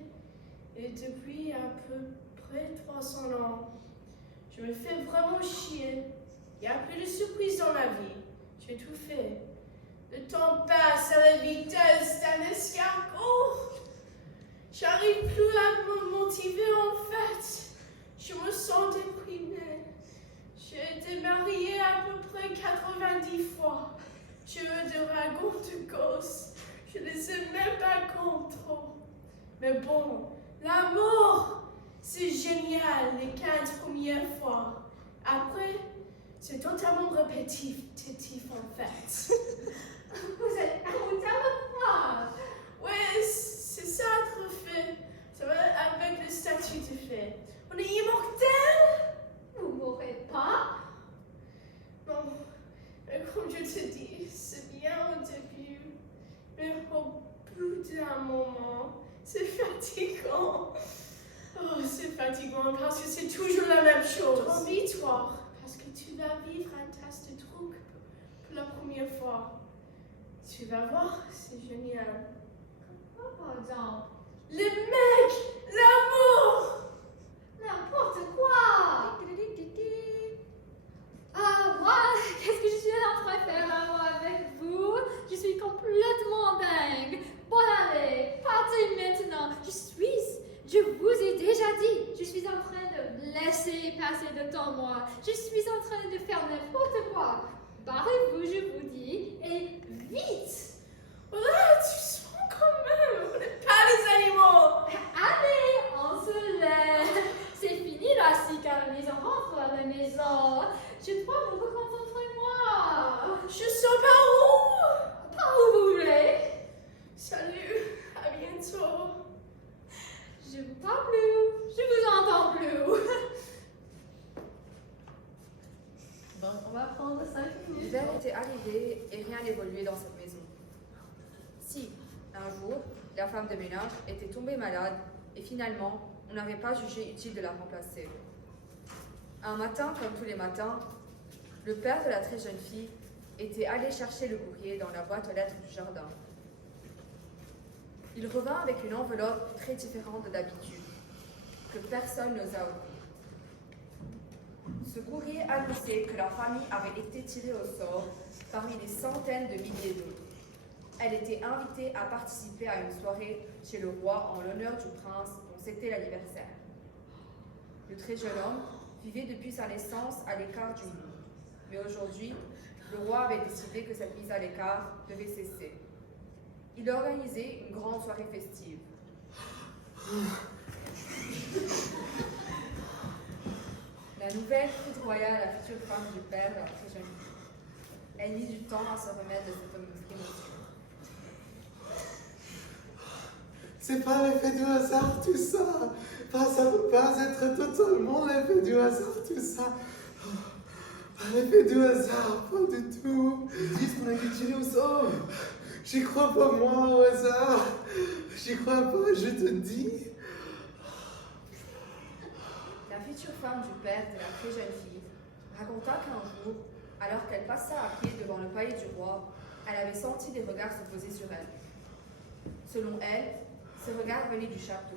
Et depuis à peu près 300 ans, je me fais vraiment chier. Il n'y a plus de surprises dans ma vie. J'ai tout fait. Le temps passe à la vitesse d'un escargot. J'arrive plus à me motiver en fait. Je me sens déprimée. J'ai été mariée à peu près 90 fois. J'ai eu des dragons de gosses. Je les ai même pas contre. Mais bon, l'amour, c'est génial les 15 premières fois. Après, c'est totalement répétitif en fait. Vous êtes totalement. Ouais, c'est ça être fait. Ça va avec le statut de fait. On est immortel. Vous mourrez pas? Non, mais comme je te dis, c'est bien au début. Mais au bout d'un moment, c'est fatigant. Oh, c'est fatigant parce que c'est toujours la même chose. Envie-toi, parce que tu vas vivre un tas de trucs pour la première fois. Tu vas voir, c'est génial. Quoi, par exemple? Le mec! L'amour! N'importe quoi! Ah, moi, qu'est-ce que je suis en train de faire là, moi, avec vous? Je suis complètement dingue. Bon, allez, partez maintenant. Je vous ai déjà dit, je suis en train de laisser passer le temps, moi. Je suis en train de faire n'importe quoi. Barrez-vous, je vous dis, et vite! Voilà, tu sens quand même! On n'est pas des animaux! Allez, on se lève. C'est fini la cicatrice, on rentre à la maison. Je dois me reconcentrer, moi. Je sais pas où! Pas où vous voulez. Salut, à bientôt. Je vous parle plus. Je vous entends plus. Bon, on va prendre 5 minutes. L'hiver était arrivé et rien n'évoluait dans cette maison. Si, un jour, la femme de ménage était tombée malade et finalement, on n'avait pas jugé utile de la remplacer. Un matin, comme tous les matins, le père de la très jeune fille était allé chercher le courrier dans la boîte aux lettres du jardin. Il revint avec une enveloppe très différente de d'habitude, que personne n'osa ouvrir. Ce courrier annonçait que la famille avait été tirée au sort parmi des centaines de milliers d'autres. Elle était invitée à participer à une soirée chez le roi en l'honneur du prince dont c'était l'anniversaire. Le très jeune homme vivait depuis sa naissance à l'écart du monde. Mais aujourd'hui, le roi avait décidé que cette mise à l'écart devait cesser. Il organisait une grande soirée festive. La nouvelle foudroya la future femme du père de la très jeune fille. Elle mit du temps à se remettre de cette émotion. C'est pas l'effet du hasard, tout ça. Ça ne peut pas être totalement l'effet du hasard, tout ça. Pas l'effet du hasard, pas du tout. Ils disent qu'on a été tiré au sort. J'y crois pas, moi, au hasard. J'y crois pas, je te dis. La future femme du père de la très jeune fille raconta qu'un jour, alors qu'elle passait à pied devant le palais du roi, elle avait senti des regards se poser sur elle. Selon elle, ces regards venaient du château.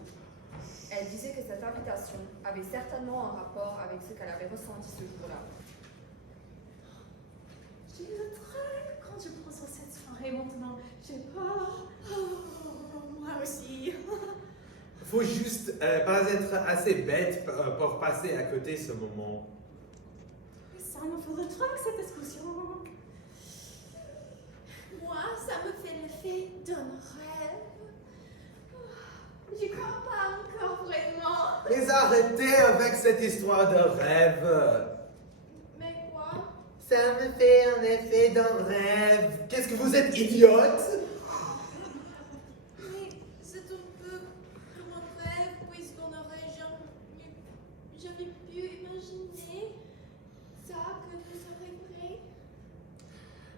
Elle disait que cette invitation avait certainement un rapport avec ce qu'elle avait ressenti ce jour-là. J'ai le train quand je pense à cette soirée maintenant. J'ai peur. Oh, moi aussi. Faut juste pas être assez bête pour passer à côté ce moment. Mais ça me fait le train, cette discussion. Moi, ça me fait l'effet d'un rêve. J'y crois pas encore vraiment. Mais arrêtez avec cette histoire de rêve. Mais quoi? Ça me fait un effet d'un rêve. Qu'est-ce que vous êtes idiote? Mais c'est un peu comme un rêve, puisqu'on n'aurait jamais pu imaginer ça, que vous serez vrai.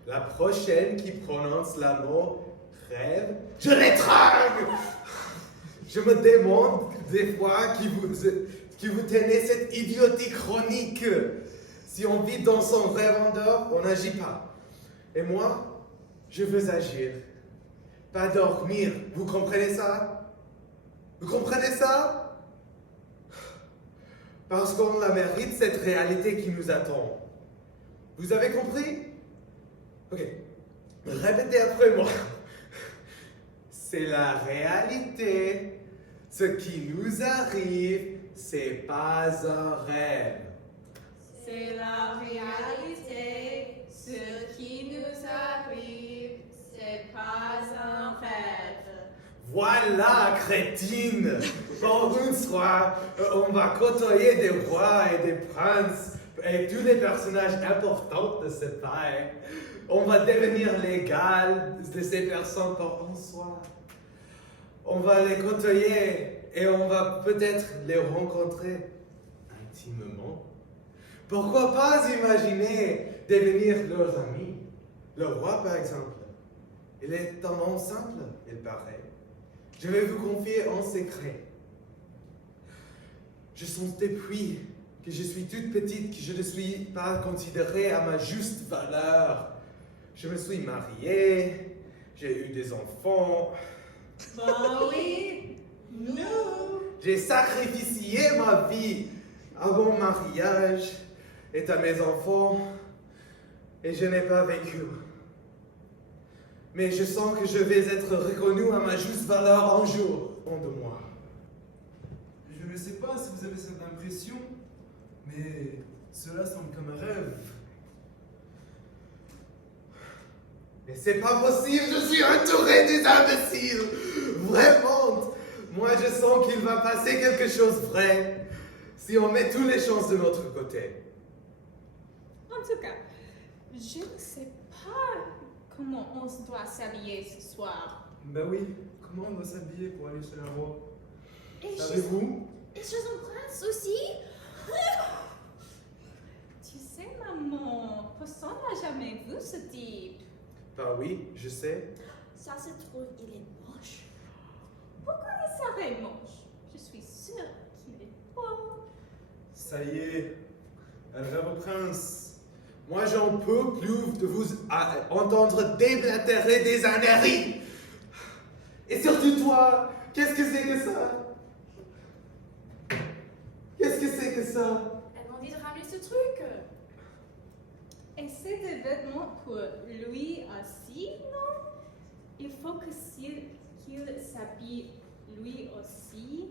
La prochaine qui prononce le mot rêve, je l'étrangle! Je me demande des fois qui vous tenez cette idiotie chronique. Si on vit dans son rêveur, on n'agit pas. Et moi, je veux agir. Pas dormir. Vous comprenez ça? Vous comprenez ça? Parce qu'on la mérite, cette réalité qui nous attend. Vous avez compris? Ok. Répétez après moi. C'est la réalité. Ce qui nous arrive, c'est pas un rêve. C'est la réalité. Ce qui nous arrive, c'est pas un rêve. Voilà, crétine! Pour une soir, on va côtoyer des rois et des princes et tous les personnages importants de ce pays. On va devenir l'égal de ces personnes pour une soir. On va les côtoyer et on va peut-être les rencontrer intimement. Pourquoi pas imaginer devenir leurs amis? Le roi, par exemple. Il est un homme simple, il paraît. Je vais vous confier en secret. Je sens depuis que je suis toute petite que je ne suis pas considérée à ma juste valeur. Je me suis mariée J'ai eu des enfants. Ben oui, nous. J'ai sacrifié ma vie à mon mariage et à mes enfants. Et je n'ai pas vécu. Mais je sens que je vais être reconnu à ma juste valeur un jour, en de moi. Je ne sais pas si vous avez cette impression, mais cela semble comme un rêve. Mais c'est pas possible, je suis entouré des imbéciles. Vraiment. Moi, je sens qu'il va passer quelque chose de vrai si on met toutes les chances de notre côté. En tout cas, je ne sais pas comment on doit s'habiller ce soir. Ben oui, comment on doit s'habiller pour aller chez la roi? Et Savez-vous? je suis un prince aussi. Tu sais, maman, personne n'a jamais vu ce type. Bah oui, je sais. Ça se trouve, il est moche. Pourquoi il serait moche? Je suis sûre qu'il est beau. Ça y est, elle rêve au prince. Moi, j'en peux plus de vous entendre déblatérer des âneries. Et surtout toi, qu'est-ce que c'est que ça? Qu'est-ce que c'est que ça? Elles m'ont dit de ramener ce truc. Et c'est des vêtements pour lui aussi, non? Il faut que qu'il s'habille lui aussi.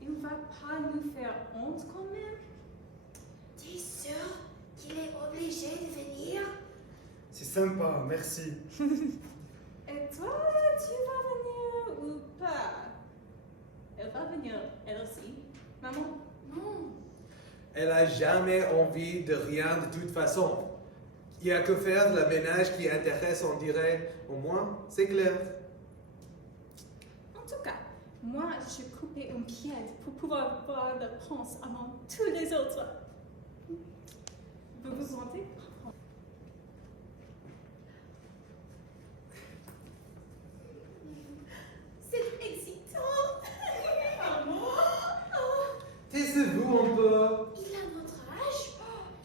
Il ne va pas nous faire honte quand même. T'es sûr qu'il est obligé de venir? C'est sympa, merci. Et toi, tu vas venir ou pas? Elle va venir, elle aussi. Maman? Non. Elle a jamais envie de rien de toute façon. Il n'y a que faire le ménage qui intéresse, on dirait. Au moins, c'est clair. En tout cas, moi, je coupais une pièce pour pouvoir voir le prince avant tous les autres. Vous vous sentez? C'est excitant. Taisez-vous un peu. Il a notre âge.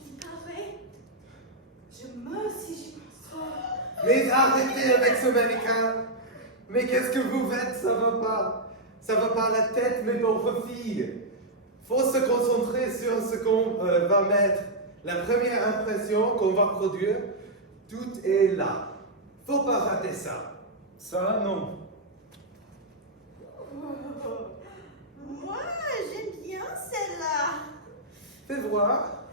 Il paraît. Je meurs si j'y pense trop. Mais arrêtez avec ce mannequin. Mais qu'est-ce que vous faites? Ça va pas. Ça va pas à la tête, mes pauvres filles. Faut se concentrer sur ce qu'on va mettre. La première impression qu'on va produire, tout est là. Faut pas rater ça. Ça, non. Moi, j'aime bien celle-là. Fais voir.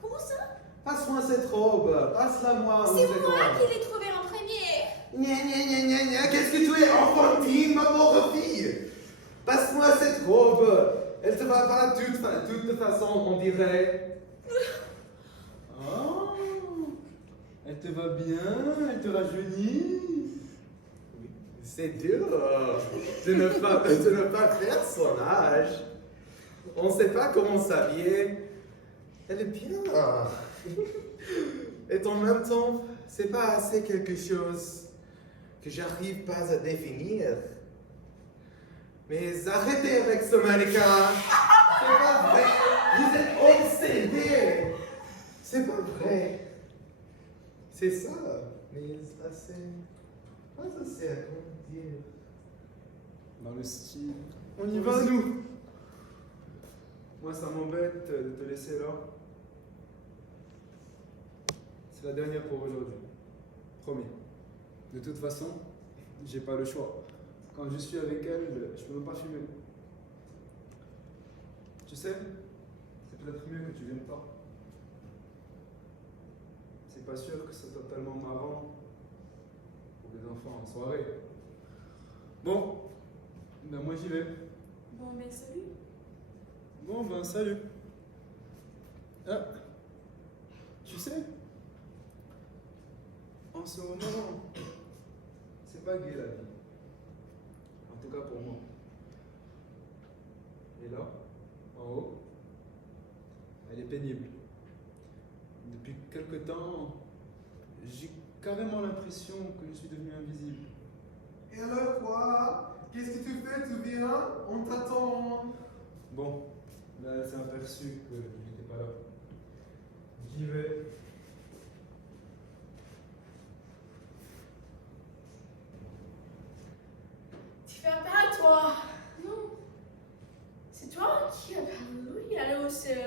Comment ça? Passe-moi cette robe. Passe-la moi. C'est moi qui l'ai trouvée en premier. Gna gna gna gna gna. Qu'est-ce que tu es enfantine, ma pauvre fille? Passe-moi cette robe. Elle te va pas toute façon, on dirait. Oh, elle te va bien, elle te rajeunit. Oui, c'est dur de ne pas faire son âge. On sait pas comment s'habiller. Elle est bien. Et en même temps, c'est pas assez quelque chose que j'arrive pas à définir. Mais arrêtez avec ce mannequin. C'est pas vrai. Vous êtes obsédés. C'est pas vrai. C'est ça. Mais pas assez à comment dire. Dans le style. On y va, nous. Moi, ça m'embête de te laisser là. C'est la dernière pour aujourd'hui. Promis. De toute façon, j'ai pas le choix. Quand je suis avec elle, je peux même pas fumer. Tu sais, c'est peut-être mieux que tu viennes pas. C'est pas sûr que c'est totalement marrant pour les enfants en soirée. Bon, ben moi j'y vais. Bon, mais salut. Bon, ben salut. Ah, tu sais, en ce moment, c'est pas gai la vie. En tout cas pour moi. Et là, en haut, elle est pénible. Depuis quelque temps, j'ai carrément l'impression que je suis devenu invisible. Et alors quoi? Qu'est-ce que tu fais? Tu viens? On t'attend. Bon, là elle s'est aperçue que je n'étais pas là. J'y vais. vas pas, toi. Non. C'est toi qui as pas voulu aller au CE.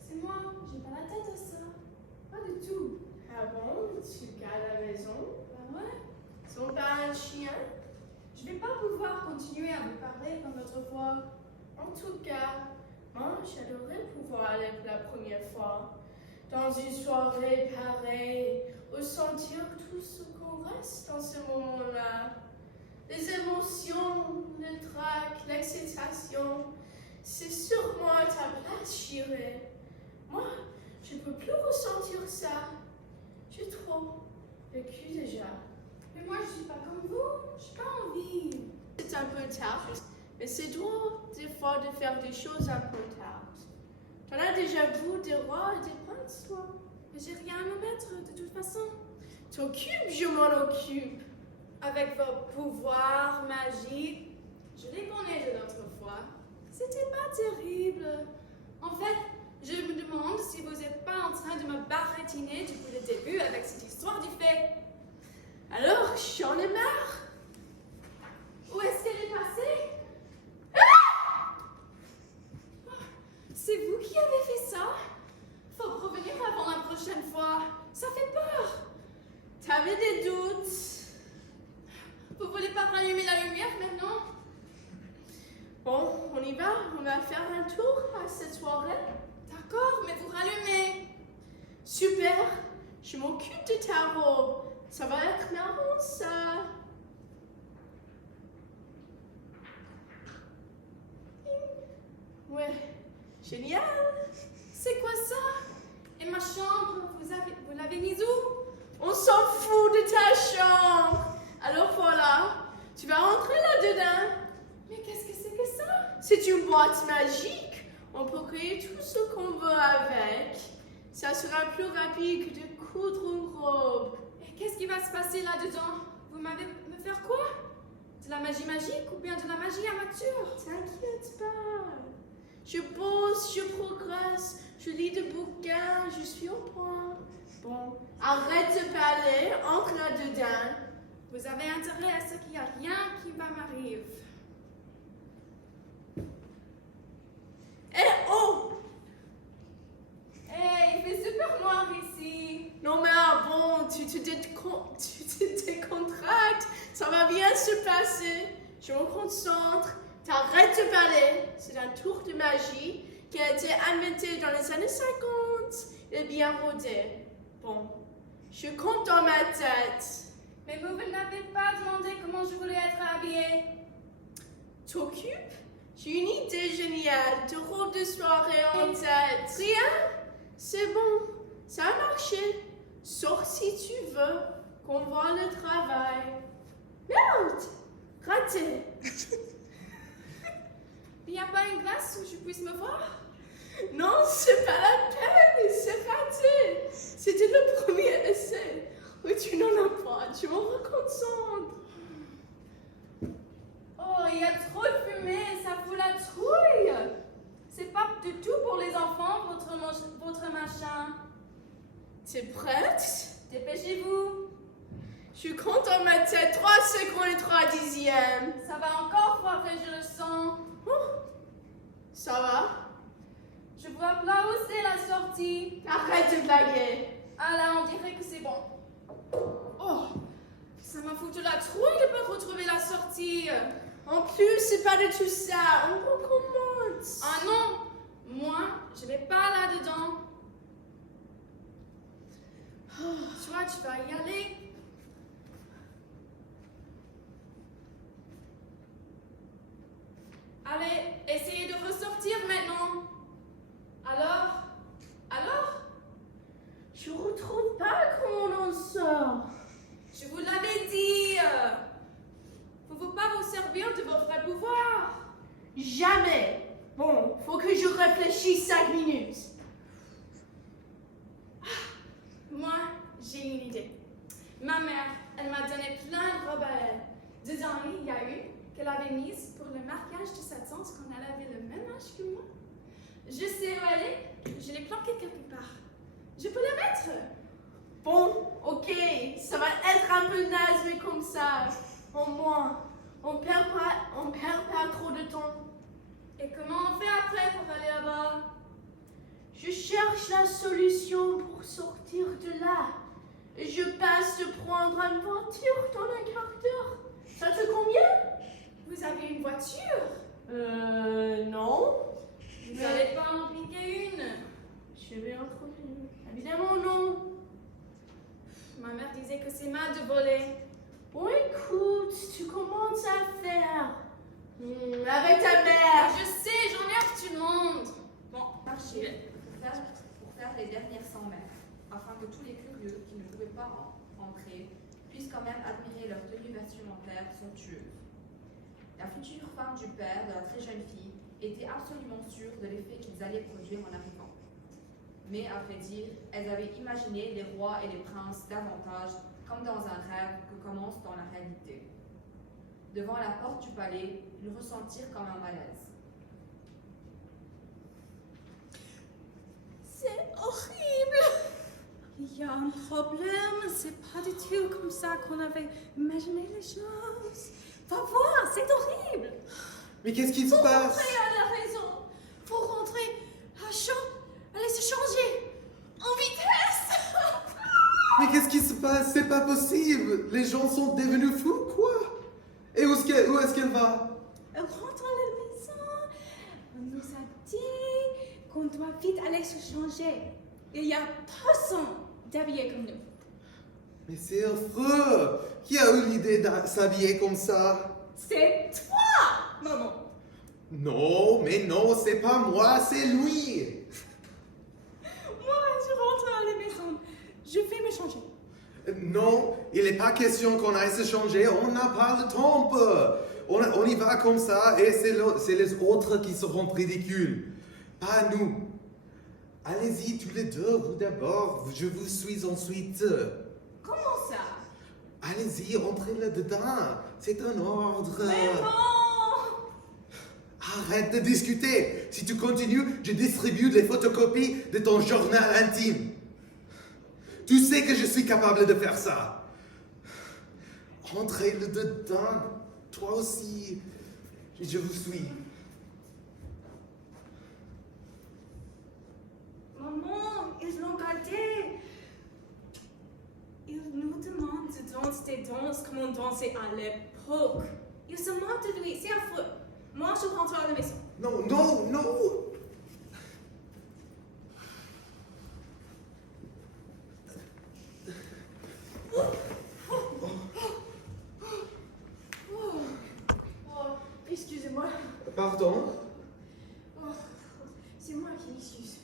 C'est moi, j'ai pas la tête à ça. Pas du tout. Ah bon? Tu gardes la maison? Bah ouais. Ils sont pas un chien? Je vais pas pouvoir continuer à vous parler comme l'autre fois. En tout cas, moi, j'adorerais pouvoir aller pour la première fois. Dans une soirée pareille, ressentir tout ce qu'on reste dans ce moment-là. Les émotions, le trac, l'excitation, c'est sûrement à ta place, Chiré. Moi, je ne peux plus ressentir ça. J'ai trop vécu déjà. Mais moi, je suis pas comme vous. J'ai pas envie. C'est un peu tard, mais c'est drôle des fois de faire des choses un peu tard. T'en as déjà vu des rois et des princes, toi? Mais j'ai rien à me mettre de toute façon. T'occupes, je m'en occupe. Avec vos pouvoirs magiques, je les connais de l'autre fois. C'était pas terrible. En fait, je me demande si vous n'êtes pas en train de me baratiner depuis le début avec cette histoire du fait. Alors, j'en ai marre. Où est-ce qu'elle est passée? C'est vous qui avez fait ça? Faut revenir avant la prochaine fois. Ça fait peur. T'avais des doutes. Vous voulez pas rallumer la lumière maintenant? Bon, on y va. On va faire un tour à cette soirée. D'accord, mais vous rallumez. Super. Je m'occupe de ta robe. Ça va être marrant, ça. Ouais. Génial. C'est quoi ça? Et ma chambre, vous l'avez mise où? On s'en fout de ta chambre. Alors voilà, tu vas rentrer là-dedans. Mais qu'est-ce que c'est que ça? C'est une boîte magique. On peut créer tout ce qu'on veut avec. Ça sera plus rapide que de coudre une robe. Et qu'est-ce qui va se passer là-dedans? Vous m'avez me faire quoi? De la magie magique ou bien de la magie amateur? T'inquiète pas. Je bosse, je progresse, je lis des bouquins, je suis au point. Bon, arrête de parler, entre là-dedans. Vous avez intérêt à ce qu'il n'y a rien qui va m'arriver. Eh oh! Hey, il fait super noir ici. Non mais bon, tu te décontractes, ça va bien se passer. Je me concentre, t'arrêtes de parler. C'est un tour de magie qui a été inventé dans les années 50 et bien rodé. Bon, je compte dans ma tête. Mais vous n'avez pas demandé comment je voulais être habillée. T'occupes? J'ai une idée géniale de robe de soirée en tête. Rien? C'est bon, ça a marché. Sauf si tu veux qu'on voit le travail. Merde! Raté! Il n'y a pas une glace où je puisse me voir? Non, c'est pas la peine, c'est raté. C'était le premier essai. Oui, tu n'en as pas, tu me reconcentres. Oh, il y a trop de fumée, ça fout la trouille. C'est pas du tout pour les enfants, votre machin. T'es prête? Dépêchez-vous. Je compte dans ma tête 3 secondes et 3 dixièmes. Ça va encore foirer, je le sens. Ça va? Je vois là où c'est la sortie. Arrête de blaguer. Ah là, on dirait que c'est bon. Oh, ça m'a foutu la trouille de pas retrouver la sortie. En plus, c'est pas de tout ça. On recommence. Ah non, moi, je vais pas là-dedans. Toi, tu vas y aller. Allez, essayez de ressortir maintenant. Alors? Je retrouve pas comment on en sort. Je vous l'avais dit. Vous ne pouvez pas vous servir de vos vrais pouvoirs. Jamais. Bon, faut que je réfléchisse 5 minutes. Moi, j'ai une idée. Ma mère, elle m'a donné plein de robes à elle. Dedans, il y a une qu'elle avait mise pour le mariage de sa tante quand elle avait le même âge que moi. Je sais où elle est. Je l'ai planquée quelque part. Je peux la mettre. Bon, ok, ça va être un peu naze, mais comme ça, au moins, On perd pas trop de temps. Et comment on fait après pour aller là-bas? Je cherche la solution pour sortir de là. Je passe de prendre une voiture dans un quart d'heure. Ça te convient? Vous avez une voiture? Non. Vous n'allez pas en piquer une? Je vais en trouver une. Évidemment, non. Ma mère disait que c'est mal de voler. Bon, écoute, tu commences à faire. Avec ta mère. Je sais, j'emmerde tout le monde. Bon, marchez pour faire les dernières 100 mètres, afin que tous les curieux qui ne pouvaient pas entrer puissent quand même admirer leur tenue vestimentaire somptueuse. La future femme du père de la très jeune fille était absolument sûre de l'effet qu'ils allaient produire en arrivant. Mais à vrai dire, elles avaient imaginé les rois et les princes davantage comme dans un rêve que commence dans la réalité. Devant la porte du palais, ils ressentirent comme un malaise. C'est horrible. Il y a un problème, c'est pas du tout comme ça qu'on avait imaginé les choses. Va voir, c'est horrible. Mais qu'est-ce qui se Faut passe? rentrer à la maison. Faut rentrer à chaud. Allez se changer. En vitesse. Mais qu'est-ce qui se passe? C'est pas possible. Les gens sont devenus fous, quoi? Et où est-ce qu'elle va? Elle rentre à la maison. On nous a dit qu'on doit vite aller se changer. Il y a personne d'habiller comme nous. Mais c'est affreux. Qui a eu l'idée de s'habiller comme ça? C'est toi, maman. Non, mais non, c'est pas moi, c'est lui. Moi, je rentre à la maison. Je vais me changer. Non, il n'est pas question qu'on aille se changer, on n'a pas le temps. On y va comme ça et c'est les autres qui seront ridicules, pas nous. Allez-y tous les deux, vous d'abord, je vous suis ensuite. Comment ça? Allez-y, entrez là-dedans, c'est un ordre. Mais non! Arrête de discuter. Si tu continues, je distribue les photocopies de ton journal intime. Tu sais que je suis capable de faire ça. Entrez là-dedans, toi aussi. Je vous suis. Maman, ils l'ont gardé. Ils nous demandent de danser des danses comme on dansait à l'époque. Ils se moquent de lui, c'est affreux. Moi, je rentre à la maison. Non, non, non. Oh, excusez-moi. Pardon? Oh, c'est moi qui m'excuse.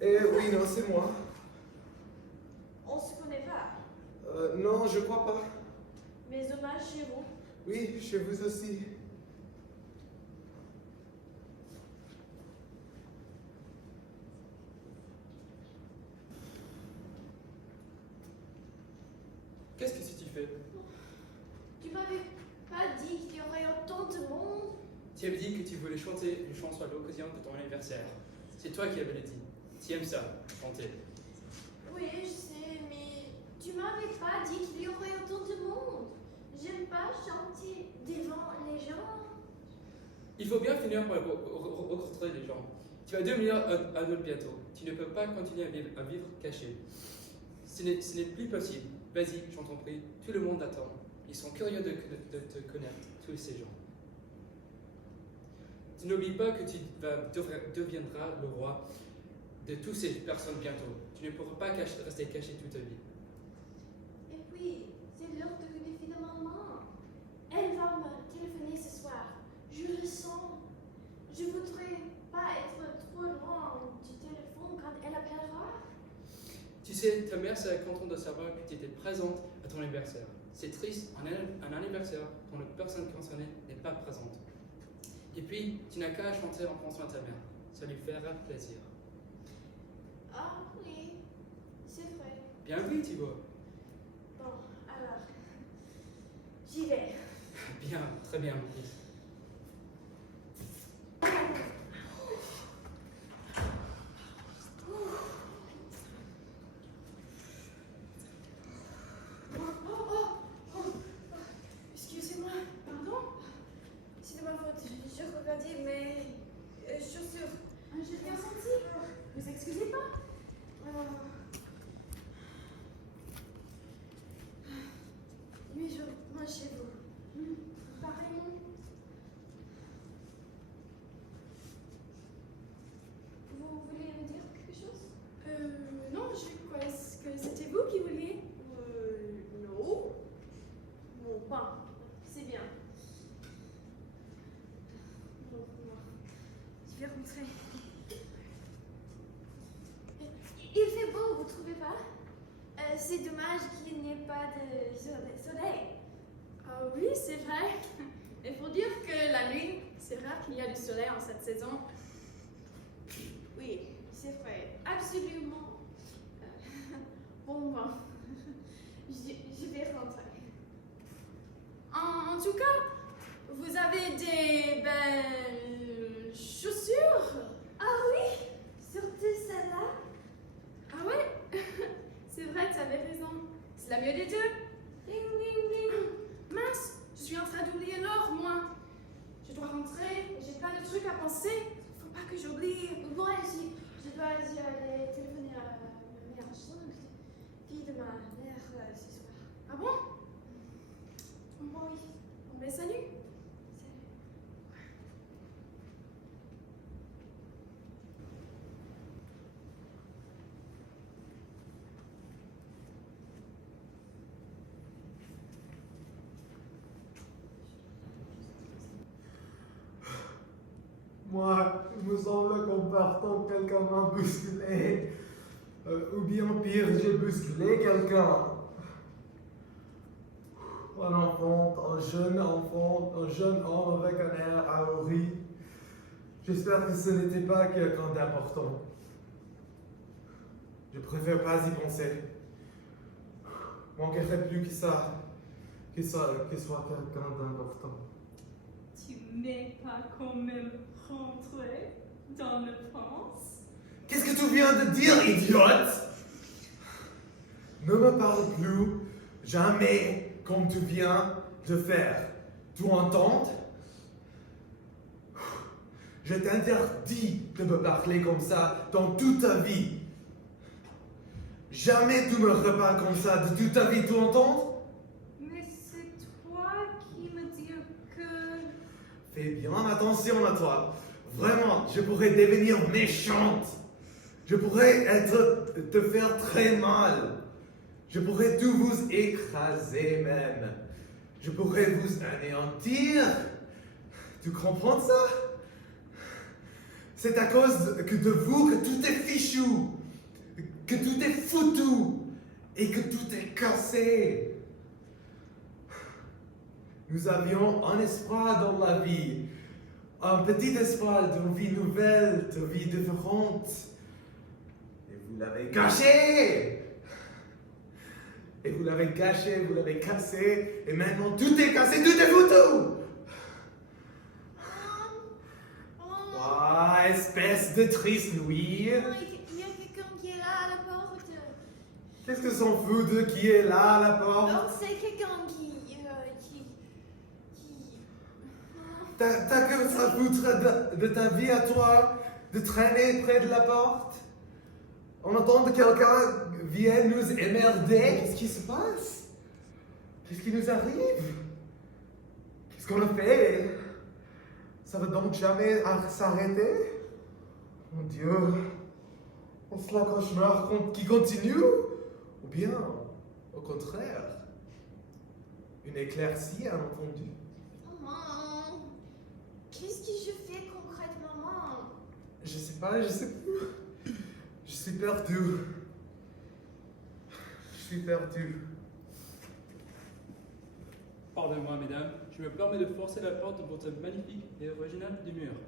Eh oui, non, c'est moi. On se connaît pas. Non, je crois pas. Mes hommages chez vous. Oui, chez vous aussi. Qu'est-ce que tu fais? Tu m'avais pas dit qu'il y aurait autant de monde. Tu avais dit que tu voulais chanter une chanson à l'occasion de ton anniversaire. C'est toi qui avais dit. Tu aimes ça, chanter. Oui, je sais, mais tu m'avais pas dit qu'il y aurait autant de monde. J'aime pas chanter devant les gens. Il faut bien finir par rencontrer les gens. Tu vas devenir un adulte bientôt. Tu ne peux pas continuer à vivre caché. Ce n'est plus possible. Vas-y, j'en t'en prie. Tout le monde t'attend. Ils sont curieux de te connaître, tous ces gens. Tu n'oublies pas que tu deviendras le roi de toutes ces personnes bientôt. Tu ne pourras pas rester caché toute ta vie. Et puis, c'est l'heure de coucher de maman. Elle va me téléphoner ce soir. Je le sens. Je voudrais pas être trop loin du téléphone quand elle appellera. Tu sais, ta mère serait contente de savoir que tu étais présente à ton anniversaire. C'est triste, un anniversaire quand la personne concernée n'est pas présente. Et puis, tu n'as qu'à chanter en pensant à ta mère. Ça lui fera plaisir. Ah oui, c'est vrai. Bien vu, Thibaut. Bon, alors, j'y vais. Bien, très bien, mon fils. Excusez-moi, pardon? pas de soleil. Ah oui, c'est vrai. Il faut dire que la nuit, c'est rare qu'il y a du soleil en cette saison. Oui, c'est vrai, absolument. Bon, je vais rentrer. En tout cas, vous avez des belles chaussures. Ah oui, surtout celle-là. Ah ouais, c'est vrai, tu avais raison. C'est la mieux des deux. Ding, ding, ding. Mince, je suis en train d'oublier l'heure, moi. Je dois rentrer, j'ai plein de trucs à penser. Faut pas que j'oublie. Moi aussi, je dois aller téléphoner à ma mère. Je sens fille de ma mère ce soir. Ah bon? Moi oui. Mais salut. Salut. Moi, il me semble qu'en partant, quelqu'un m'a bousculé. Ou bien pire, j'ai bousculé quelqu'un. Un jeune homme avec un air ahuri. J'espère que ce n'était pas quelqu'un d'important. Je préfère pas y penser. Manquerait plus que ça, qu'il soit quelqu'un d'important. Tu n'es pas quand même rentré dans le France? Qu'est-ce que tu viens de dire, idiote? Ne me parle plus jamais comme tu viens de faire. Tu entends? Je t'interdis de me parler comme ça dans toute ta vie. Jamais tu me reparles comme ça de toute ta vie, tu entends? Mais c'est toi qui me dis que... Fais bien attention à toi. Vraiment, je pourrais devenir méchante. Je pourrais te faire très mal. Je pourrais tout vous écraser même. Je pourrais vous anéantir. Tu comprends ça? C'est à cause de vous que tout est fichu, que tout est foutu et que tout est cassé. Nous avions un espoir dans la vie, un petit espoir d'une vie nouvelle, de vie différente. Et vous l'avez gâché! Et vous l'avez gâché, vous l'avez cassé, et maintenant tout est cassé, tout est foutu! Ah, espèce de triste nuit! Il y a quelqu'un qui est là à la porte. Qu'est-ce que s'en fout de qui est là à la porte? Donc c'est quelqu'un qui... T'as que ça foutre de ta vie à toi, de traîner près de la porte? On attend que quelqu'un vienne nous émerder. Qu'est-ce qui se passe? Qu'est-ce qui nous arrive? Qu'est-ce qu'on a fait? Ça va donc jamais s'arrêter? Mon Dieu, est-ce la cauchemar qui continue? Ou bien, au contraire, une éclaircie, à entendu? Maman, qu'est-ce que je fais concrètement? Je sais pas, je sais plus. Je suis perdu. Je suis perdu. Pardonnez-moi, mesdames, je me permets de forcer la porte de votre magnifique et original demeure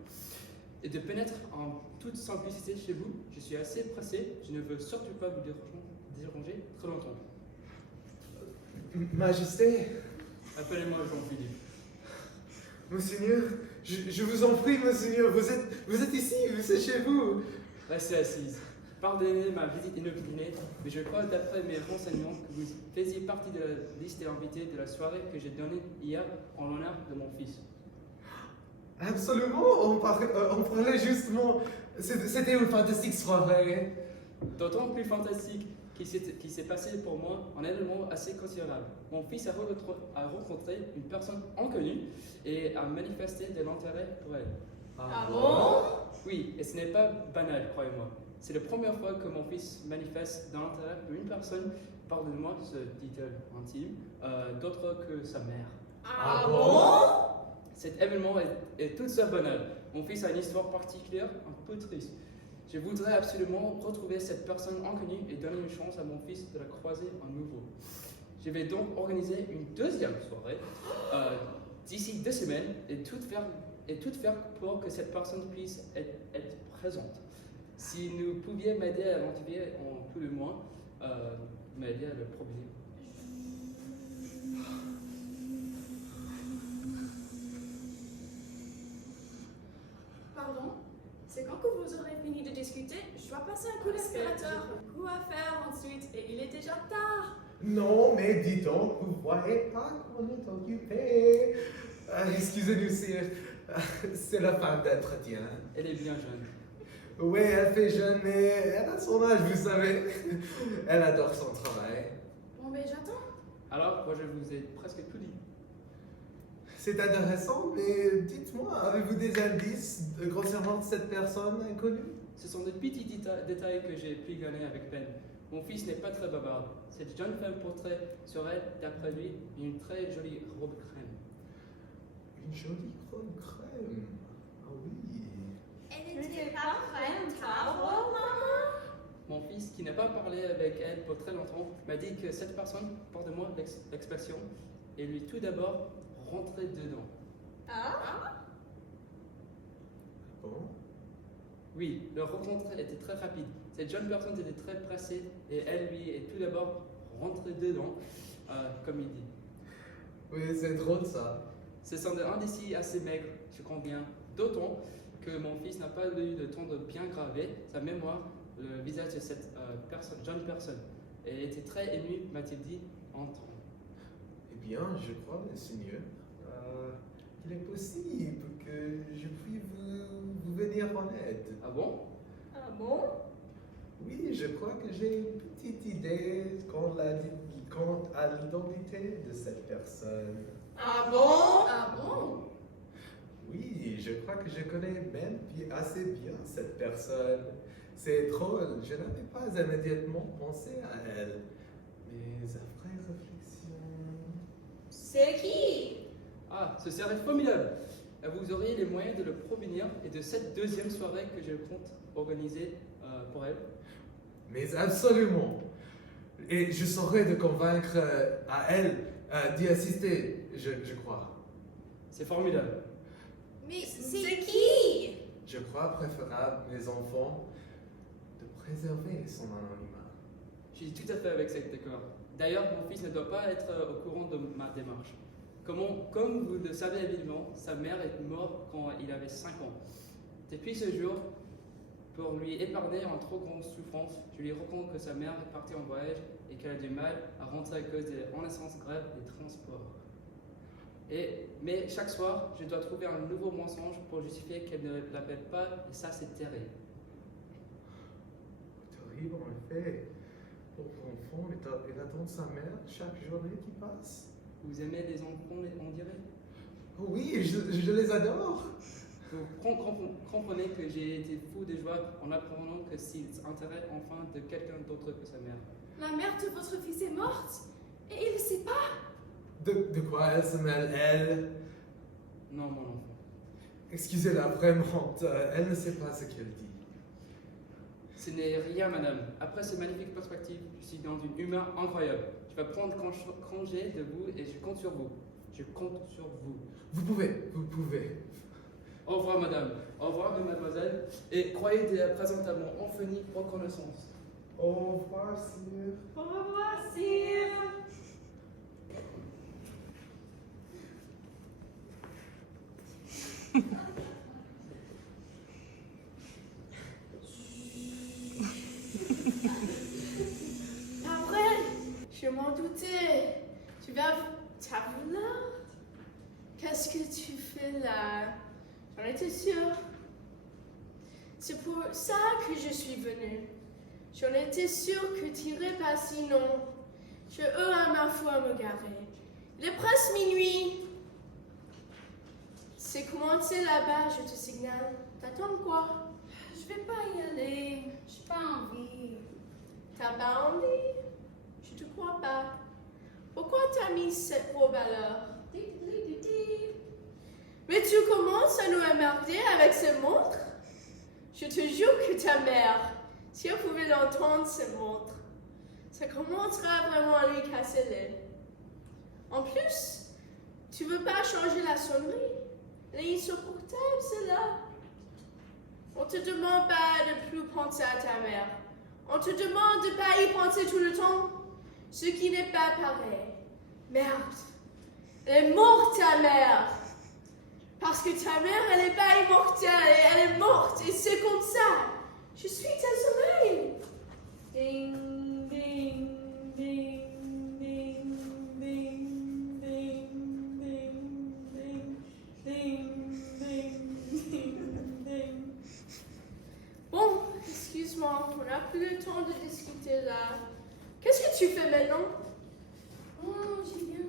et de pénétrer en toute simplicité chez vous. Je suis assez pressé, je ne veux surtout pas vous déranger très longtemps. Majesté, Appelez-moi Jean-Philippe. Monseigneur, je vous en prie, Monseigneur, vous êtes ici, vous êtes chez vous. Restez assise. Pardonnez ma visite inopinée, mais je crois d'après mes renseignements que vous faisiez partie de la liste des invités de la soirée que j'ai donnée hier en l'honneur de mon fils. Absolument, on parlait justement, c'était une fantastique soirée. D'autant plus fantastique qu'il s'est passé pour moi un événement assez considérable. Mon fils a rencontré une personne inconnue et a manifesté de l'intérêt pour elle. Ah bon? Oui, et ce n'est pas banal, croyez-moi. C'est la première fois que mon fils manifeste de l'intérêt pour une personne, pardonnez-moi, se dit-elle intime, d'autre que sa mère. Ah bon? Cet événement est tout sauf banal. Mon fils a une histoire particulière, un peu triste. Je voudrais absolument retrouver cette personne inconnue et donner une chance à mon fils de la croiser à nouveau. Je vais donc organiser une deuxième soirée d'ici 2 semaines et tout faire pour que cette personne puisse être présente. Si vous pouviez m'aider à motiver en tout le moins, m'aider à le problème. Pardon? C'est quand que vous aurez fini de discuter? Je dois passer un coup d'aspirateur. Beaucoup à faire ensuite et il est déjà tard. Non, mais dis donc, vous voyez pas qu'on est occupé. Excusez-nous, sire. C'est la fin d'entretien. Elle est bien jeune. Oui, elle fait jeune, mais elle a son âge, vous savez. Elle adore son travail. Bon, ben j'attends. Alors, moi je vous ai presque tout dit. C'est intéressant, mais dites-moi, avez-vous des indices concernant cette personne inconnue? Ce sont des petits détails que j'ai pu gagner avec peine. Mon fils n'est pas très bavard. Cette jeune femme portrait serait, d'après lui, une très jolie robe crème. Une jolie robe crème. Ah oui. Elle n'était pas crème, ta robe, maman? Mon fils, qui n'a pas parlé avec elle pour très longtemps, m'a dit que cette personne, porte de moi l'expression, et lui tout d'abord rentrer dedans. Ah? Bon. Oui, leur rencontre était très rapide. Cette jeune personne était très pressée et elle lui est tout d'abord rentrée dedans, comme il dit. Oui, c'est drôle ça. Ce sont des indices assez maigres, je conviens, d'autant que mon fils n'a pas eu le temps de bien graver sa mémoire, le visage de cette jeune personne. Elle était très émue, m'a-t-il dit, entrant. Eh bien, je crois, Seigneur, qu'il est possible que je puisse vous venir en aide. Ah bon? Ah bon? Oui, je crois que j'ai une petite idée quant à l'identité de cette personne. Ah bon? Ah bon? Oui, je crois que je connais même assez bien cette personne. C'est drôle, je n'avais pas immédiatement pensé à elle. Mais après réflexion... C'est qui? Ah, ce serait formidable. Vous auriez les moyens de le provenir et de cette deuxième soirée que je compte organiser pour elle. Mais absolument. Et je saurais de convaincre à elle d'y assister, je crois. C'est formidable. Mais c'est qui? Je crois préférable, mes enfants, de préserver son anonymat. Je suis tout à fait avec cet accord. D'ailleurs, mon fils ne doit pas être au courant de ma démarche. Comme vous le savez évidemment, sa mère est morte quand il avait 5 ans. Depuis ce jour, pour lui épargner en trop grande souffrance, je lui raconte que sa mère est partie en voyage et qu'elle a du mal à rentrer à cause des renaissances grèves des transports. Mais chaque soir, je dois trouver un nouveau mensonge pour justifier qu'elle ne l'appelle pas, et ça c'est terrible. Terrible en effet. Pauvre enfant, il attend sa mère chaque journée qui passe. Vous aimez les enfants, on dirait? Oui, je les adore. Vous comprenez que j'ai été fou de joie en apprenant que s'il s'intéresse enfin de quelqu'un d'autre que sa mère. La mère de votre fils est morte et il ne sait pas. De quoi elle se mêle, elle? Non, mon enfant. Excusez-la, vraiment, elle ne sait pas ce qu'elle dit. Ce n'est rien, madame. Après ce magnifique perspective, je suis dans une humeur incroyable. Je vais prendre congé de vous et je compte sur vous. Je compte sur vous. Vous pouvez. Au revoir, madame. Au revoir, mademoiselle. Et croyez présent à mon infinie reconnaissance. Au revoir, sire. Au revoir, sire. Après, je m'en doutais. Tu vas t'avouer là? Qu'est-ce que tu fais là? J'en étais sûre. C'est pour ça que je suis venue. J'en étais sûre que tu irais pas sinon. Je veux à ma foi me garer. Il est presque minuit. C'est commencé là-bas, je te signale. T'attends quoi? Je vais pas y aller. J'ai pas envie. T'as pas envie? Je te crois pas. Pourquoi t'as mis cette robe alors? Mais tu commences à nous emmerder avec ces montres? Je te jure que ta mère, si elle pouvait l'entendre, ces montres, ça commencera vraiment à lui casser l'aile. En plus, tu veux pas changer la sonnerie? Elle est insupportable, celle-là. On te demande pas de plus penser à ta mère. On te demande de pas y penser tout le temps. Ce qui n'est pas pareil. Merde. Elle est morte, ta mère. Parce que ta mère, elle n'est pas immortelle. Elle est morte. Et c'est comme ça. Je suis ta soleil. Ding, ding, ding, ding, ding, ding, ding, ding, ding, ding, ding. Bon, excuse-moi, on n'a plus le temps de discuter là. Qu'est-ce que tu fais maintenant? Oh, je viens.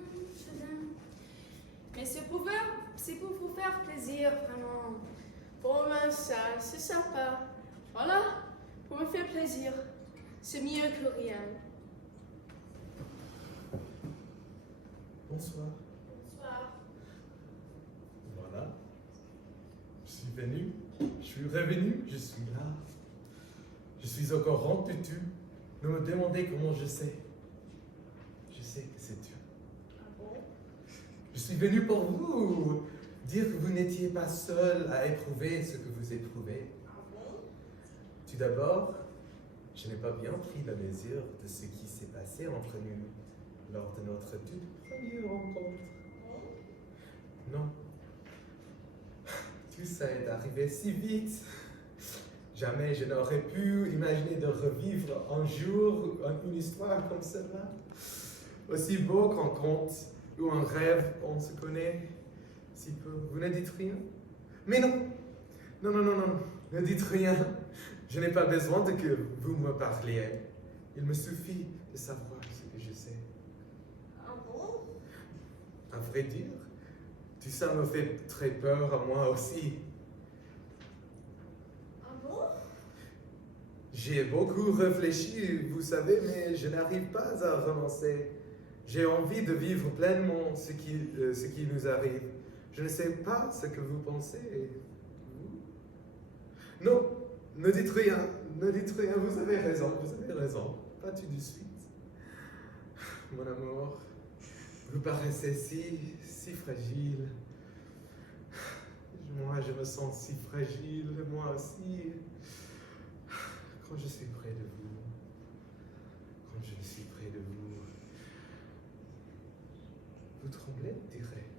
Mais c'est pour vous faire plaisir, vraiment. Bon, ben ça, c'est sympa. Voilà, pour me faire plaisir. C'est mieux que rien. Bonsoir. Bonsoir. Voilà. Je suis venu, je suis revenu, je suis là. Je suis encore rendu. Ne me demandez comment je sais. Je sais que c'est Dieu. Ah bon? Je suis venu pour vous dire que vous n'étiez pas seul à éprouver ce que vous éprouvez. Ah bon? Tout d'abord, je n'ai pas bien pris la mesure de ce qui s'est passé entre nous lors de notre toute première rencontre. Non. Tout ça est arrivé si vite. Jamais je n'aurais pu imaginer de revivre un jour une histoire comme celle-là. Aussi beau qu'un conte ou un rêve, on se connaît si peu. Vous ne dites rien? Mais non! Non, ne dites rien. Je n'ai pas besoin de que vous me parliez. Il me suffit de savoir ce que je sais. Ah bon? À vrai dire, tout ça me fait très peur à moi aussi. Ah bon? J'ai beaucoup réfléchi, vous savez, mais je n'arrive pas à renoncer. J'ai envie de vivre pleinement ce qui nous arrive. Je ne sais pas ce que vous pensez. Vous? Non, ne dites rien, vous avez raison, pas tout de suite. Mon amour, vous paraissez si fragile. Moi, je me sens si fragile, moi aussi. Quand je suis près de vous, vous tremblez, dirais.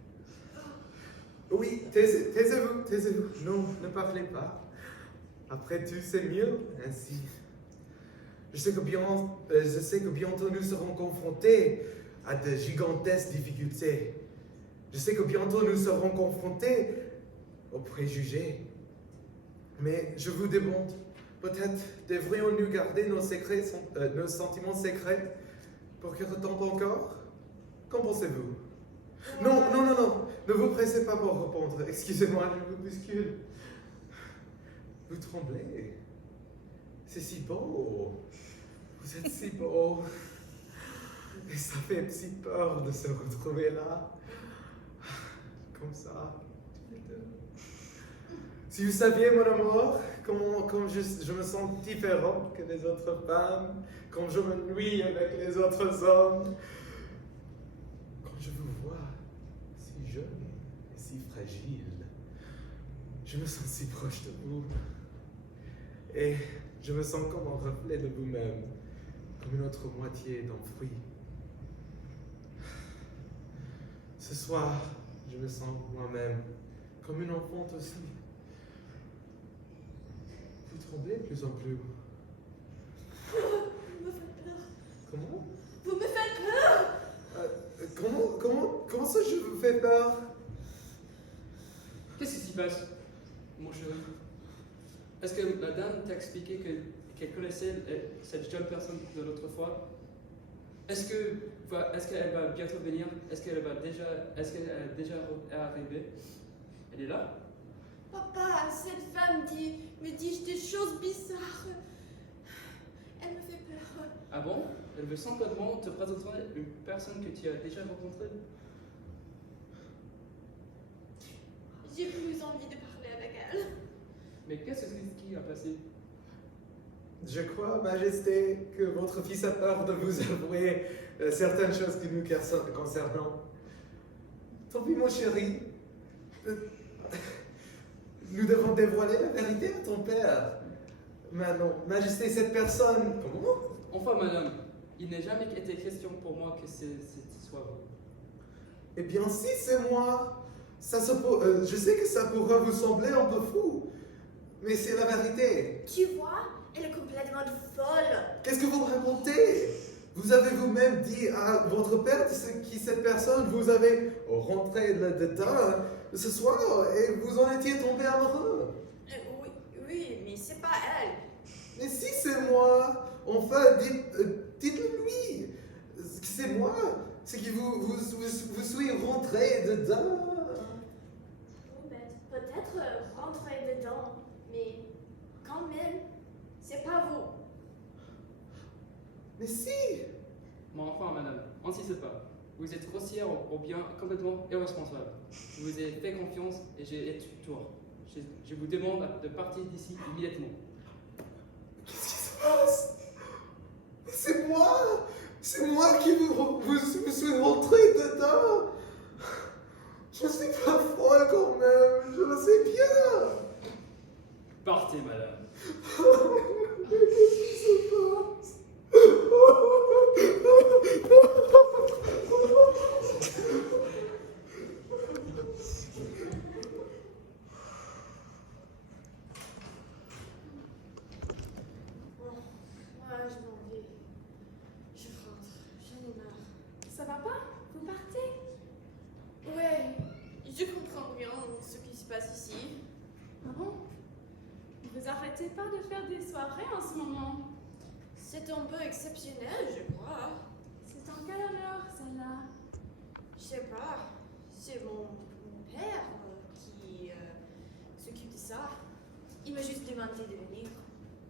Oui, taisez-vous. Non, ne parlez pas. Après tout, c'est mieux ainsi. Je sais que bientôt nous serons confrontés à de gigantesques difficultés. Je sais que bientôt nous serons confrontés aux préjugés. Mais je vous demande, peut-être devrions-nous garder nos sentiments secrets pour quelque temps encore? Qu'en pensez-vous? Non, ne vous pressez pas pour répondre. Excusez-moi, je vous bouscule. Vous tremblez. C'est si beau. Vous êtes si beau. Et ça fait si peur de se retrouver là. Comme ça, tous les deux. Si vous saviez, mon amour, comme je me sens différent que les autres femmes, quand je me nuis avec les autres hommes, quand je vous vois si jeune et si fragile, je me sens si proche de vous. Et je me sens comme un reflet de vous-même, comme une autre moitié d'un fruit. Ce soir, je me sens moi-même comme une enfant aussi. Vous tremblez de plus en plus. Vous me faites peur. Comment? Vous me faites peur. Comment ça je vous fais peur? Qu'est-ce qui s'y passe, mon chéri? Est-ce que la dame t'a expliqué qu'elle connaissait cette jeune personne de l'autre fois? Est-ce qu'elle va bientôt venir? Est-ce qu'elle est déjà arrivée? Elle est là? Papa, cette femme me dit des choses bizarres. Elle me fait peur. Ah bon? Elle veut simplement te présenter une personne que tu as déjà rencontrée? J'ai plus envie de parler avec elle. Mais qu'est-ce qui a passé? Je crois, Majesté, que votre fils a peur de vous avouer certaines choses que nous concernant. Tant pis, mon chéri. Nous devons dévoiler la vérité à ton père. Manon, Majesté, cette personne... Comment? Enfin, madame, il n'a jamais été question pour moi que ce soit vous. Eh bien, si, c'est moi. Je sais que ça pourra vous sembler un peu fou, mais c'est la vérité. Tu vois, elle est complètement folle. Qu'est-ce que vous me racontez? Vous avez vous-même dit à votre père qui cette personne vous avez rentré dedans ce soir et vous en étiez tombé amoureux. Oui, mais c'est pas elle. Mais si, c'est moi. Enfin, dites-le lui. C'est moi. C'est que vous suis rentré dedans. Peut-être rentrer dedans, mais quand même, c'est pas vous. Mais si. Mais enfin, madame, insistez pas. Vous êtes grossière ou bien complètement irresponsable. Je vous ai fait confiance et j'ai été tort. Je vous demande de partir d'ici immédiatement. Qu'est-ce qui se passe? C'est moi. C'est moi qui vous suis rentré dedans. Je ne suis pas folle quand même, je le sais bien. Partez, madame. Qu'est-ce qui se passe? Moi, je m'en vais. Je rentre. J'en ai marre. Ça va pas? Vous partez? Ouais, je comprends rien ce qui se passe ici. Ah bon? Vous arrêtez pas de faire des soirées en ce moment? C'est un peu exceptionnel, je crois. C'est en quel honneur, celle-là? Je sais pas. C'est mon père qui s'occupe de ça. Il m'a juste demandé de venir.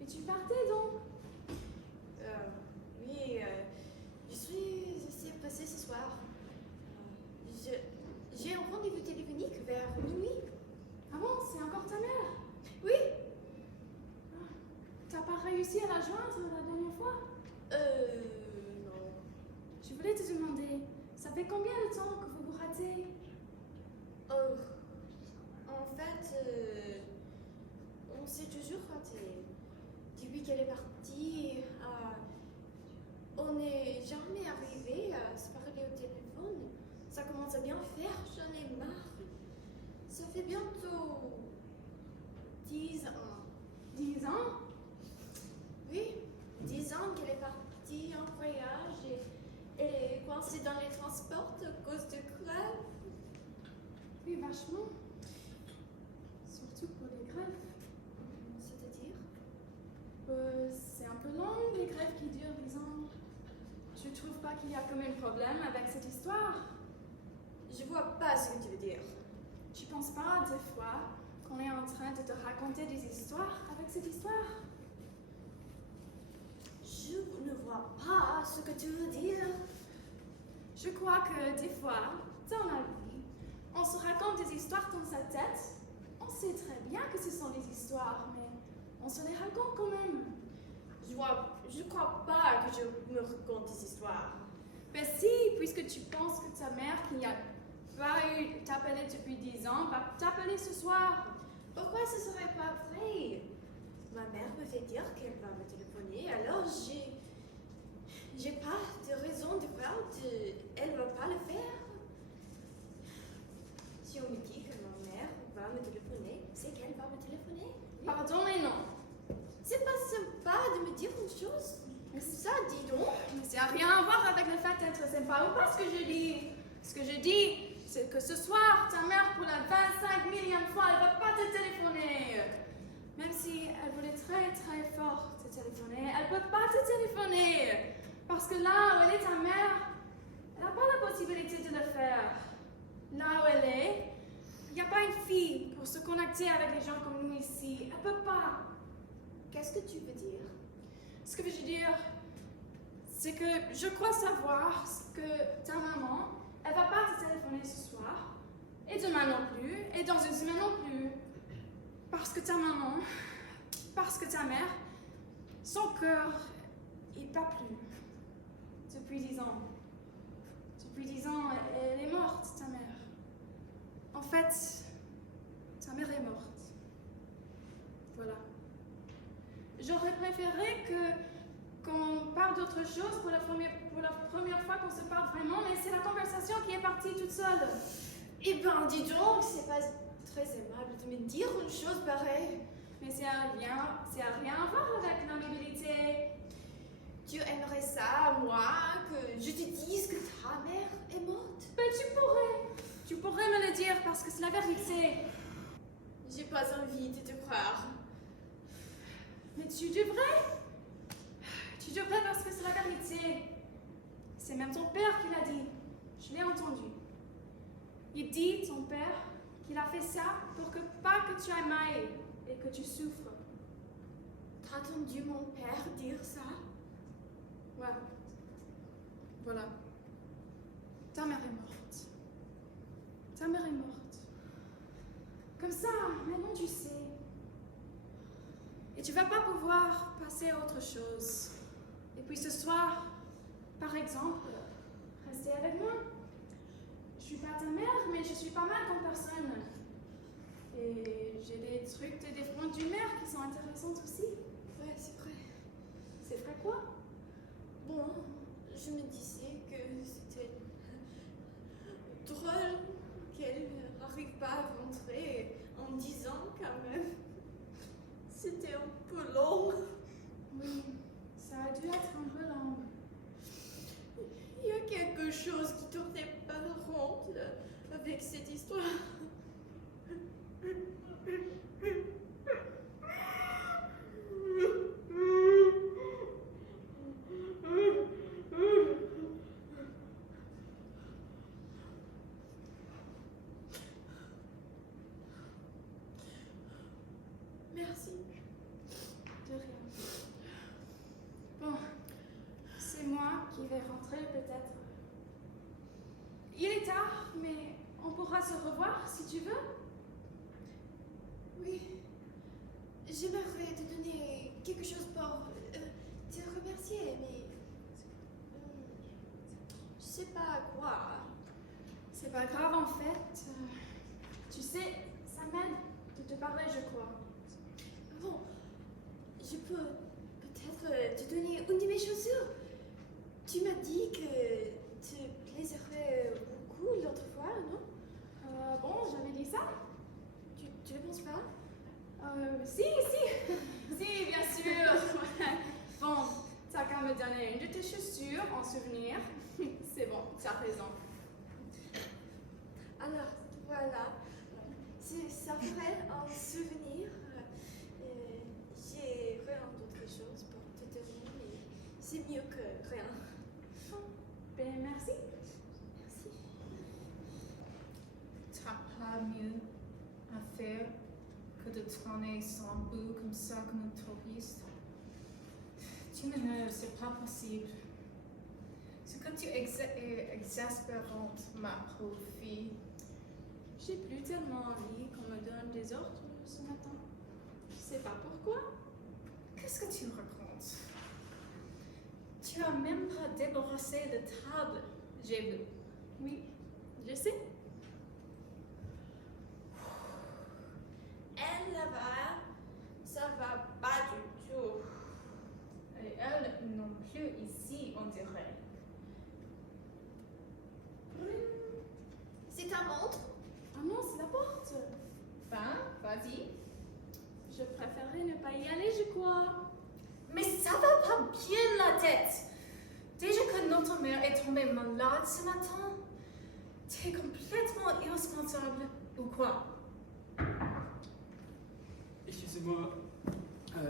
Et tu partais donc? Oui, je suis assez pressée ce soir. J'ai un rendez-vous téléphonique vers minuit. Ah bon, c'est encore ta mère? Oui. T'as pas réussi à la joindre la dernière fois? Non. Je voulais te demander, ça fait combien de temps que vous vous ratez? En fait, on s'est toujours raté. Depuis qu'elle est partie, on n'est jamais arrivé à se parler au téléphone. Ça commence à bien faire, j'en ai marre. Ça fait bientôt 10 ans. 10 ans? Oui, 10 ans qu'elle est partie en voyage et elle est coincée dans les transports à cause de grève. Oui, vachement. Surtout pour les grèves. C'est-à-dire? C'est un peu long, les grèves qui durent 10 ans. Tu trouves pas qu'il y a quand même problème avec cette histoire? Je vois pas ce que tu veux dire. Tu penses pas, des fois, qu'on est en train de te raconter des histoires avec cette histoire? Je ne vois pas ce que tu veux dire. Je crois que des fois, dans la vie, on se raconte des histoires dans sa tête. On sait très bien que ce sont des histoires, mais on se les raconte quand même. Je crois pas que je me raconte des histoires. Ben si, puisque tu penses que ta mère, qui n'a pas eu t'appeler depuis 10 ans, va t'appeler ce soir. Pourquoi ce serait pas vrai? Ma mère me fait dire qu'elle va me téléphoner, alors j'ai pas de raison de croire qu'elle va pas le faire. Si on me dit que ma mère va me téléphoner, c'est qu'elle va me téléphoner. Pardon, mais non. C'est pas sympa de me dire une chose. Ça, dis donc. Mais ça n'a rien à voir avec le fait d'être sympa ou pas ce que je dis. Ce que je dis, c'est que ce soir, ta mère, pour la 25 millième fois, elle va pas te téléphoner. Même si elle voulait très très fort te téléphoner, elle peut pas te téléphoner. Parce que là où elle est ta mère, elle n'a pas la possibilité de le faire. Là où elle est, il n'y a pas une fille pour se connecter avec les gens comme nous ici. Elle peut pas. Qu'est-ce que tu veux dire? Ce que je veux dire, c'est que je crois savoir que ta maman, elle va pas te téléphoner ce soir, et demain non plus, et dans une semaine non plus. Parce que ta maman, parce que ta mère, son cœur, il bat plus. Depuis 10 ans. Depuis 10 ans, elle est morte, ta mère. En fait, ta mère est morte. Voilà. J'aurais préféré qu'on parle d'autre chose pour la première fois qu'on se parle vraiment, mais c'est la conversation qui est partie toute seule. Eh ben, dis donc, c'est pas très aimable de me dire une chose pareille. Mais c'est à rien à voir avec l'amabilité. Tu aimerais ça, moi, que je te dise que ta mère est morte? Ben tu pourrais me le dire parce que c'est la vérité. J'ai pas envie de te croire. Mais tu devrais. Tu devrais parce que c'est la vérité. C'est même ton père qui l'a dit. Je l'ai entendu. Il dit, ton père, qu'il a fait ça pour que pas que tu ailles mal et que tu souffres. T'as entendu mon père dire ça? Ouais. Voilà. Ta mère est morte. Ta mère est morte. Comme ça, maintenant tu sais. Et tu vas pas pouvoir passer à autre chose. Et puis ce soir, par exemple, rester avec moi. Je suis pas ta mère, mais je suis pas mal comme personne. Et j'ai des trucs de défense d'une mère qui sont intéressantes aussi. Ouais, c'est vrai. C'est vrai quoi? Bon, je me disais que c'était drôle qu'elle n'arrive pas à rentrer en 10 ans quand même. C'était un peu long. Oui, ça a dû être un peu long. Il y a quelque chose qui tournait pas rond avec cette histoire. Merci. De rien. Bon, c'est moi qui vais rentrer peut-être. Il est tard, mais on pourra se revoir si tu veux. Oui. J'aimerais te donner quelque chose pour te remercier, mais je sais pas quoi. C'est pas grave en fait. Tu sais, ça m'aide de te parler, je crois. Bon, je peux peut-être te donner une de mes chaussures. Tu m'as dit que te plaiserait beaucoup l'autre fois, non? Bon, j'avais dit ça. Tu ne penses pas? Si, si, bien sûr. Bon, t'as qu'à me donner une de tes chaussures en souvenir. C'est bon, tu as raison. Alors, voilà. Ça ferait un souvenir. J'ai rien d'autre chose pour te donner, mais c'est mieux que rien. Ben, merci. Merci. T'as pas mieux à faire que de traîner sans bout comme ça comme un touriste. Tu m'énerves, c'est pas possible. C'est que tu es exaspérante, ma pauvre fille. J'ai plus tellement envie qu'on me donne des ordres ce matin. Je sais pas pourquoi. Qu'est-ce que tu racontes? Tu as même pas débarrassé de table, j'ai vu. Oui, je sais. Elle là-bas, ça va pas du tout. Et elle non plus ici, on dirait. C'est ta montre? Ah non, c'est la porte. Ben, vas-y. Je préférais ne pas y aller, je crois. Mais ça va pas bien la tête. Déjà que notre mère est tombée malade ce matin, t'es complètement irresponsable, ou quoi? Excusez-moi,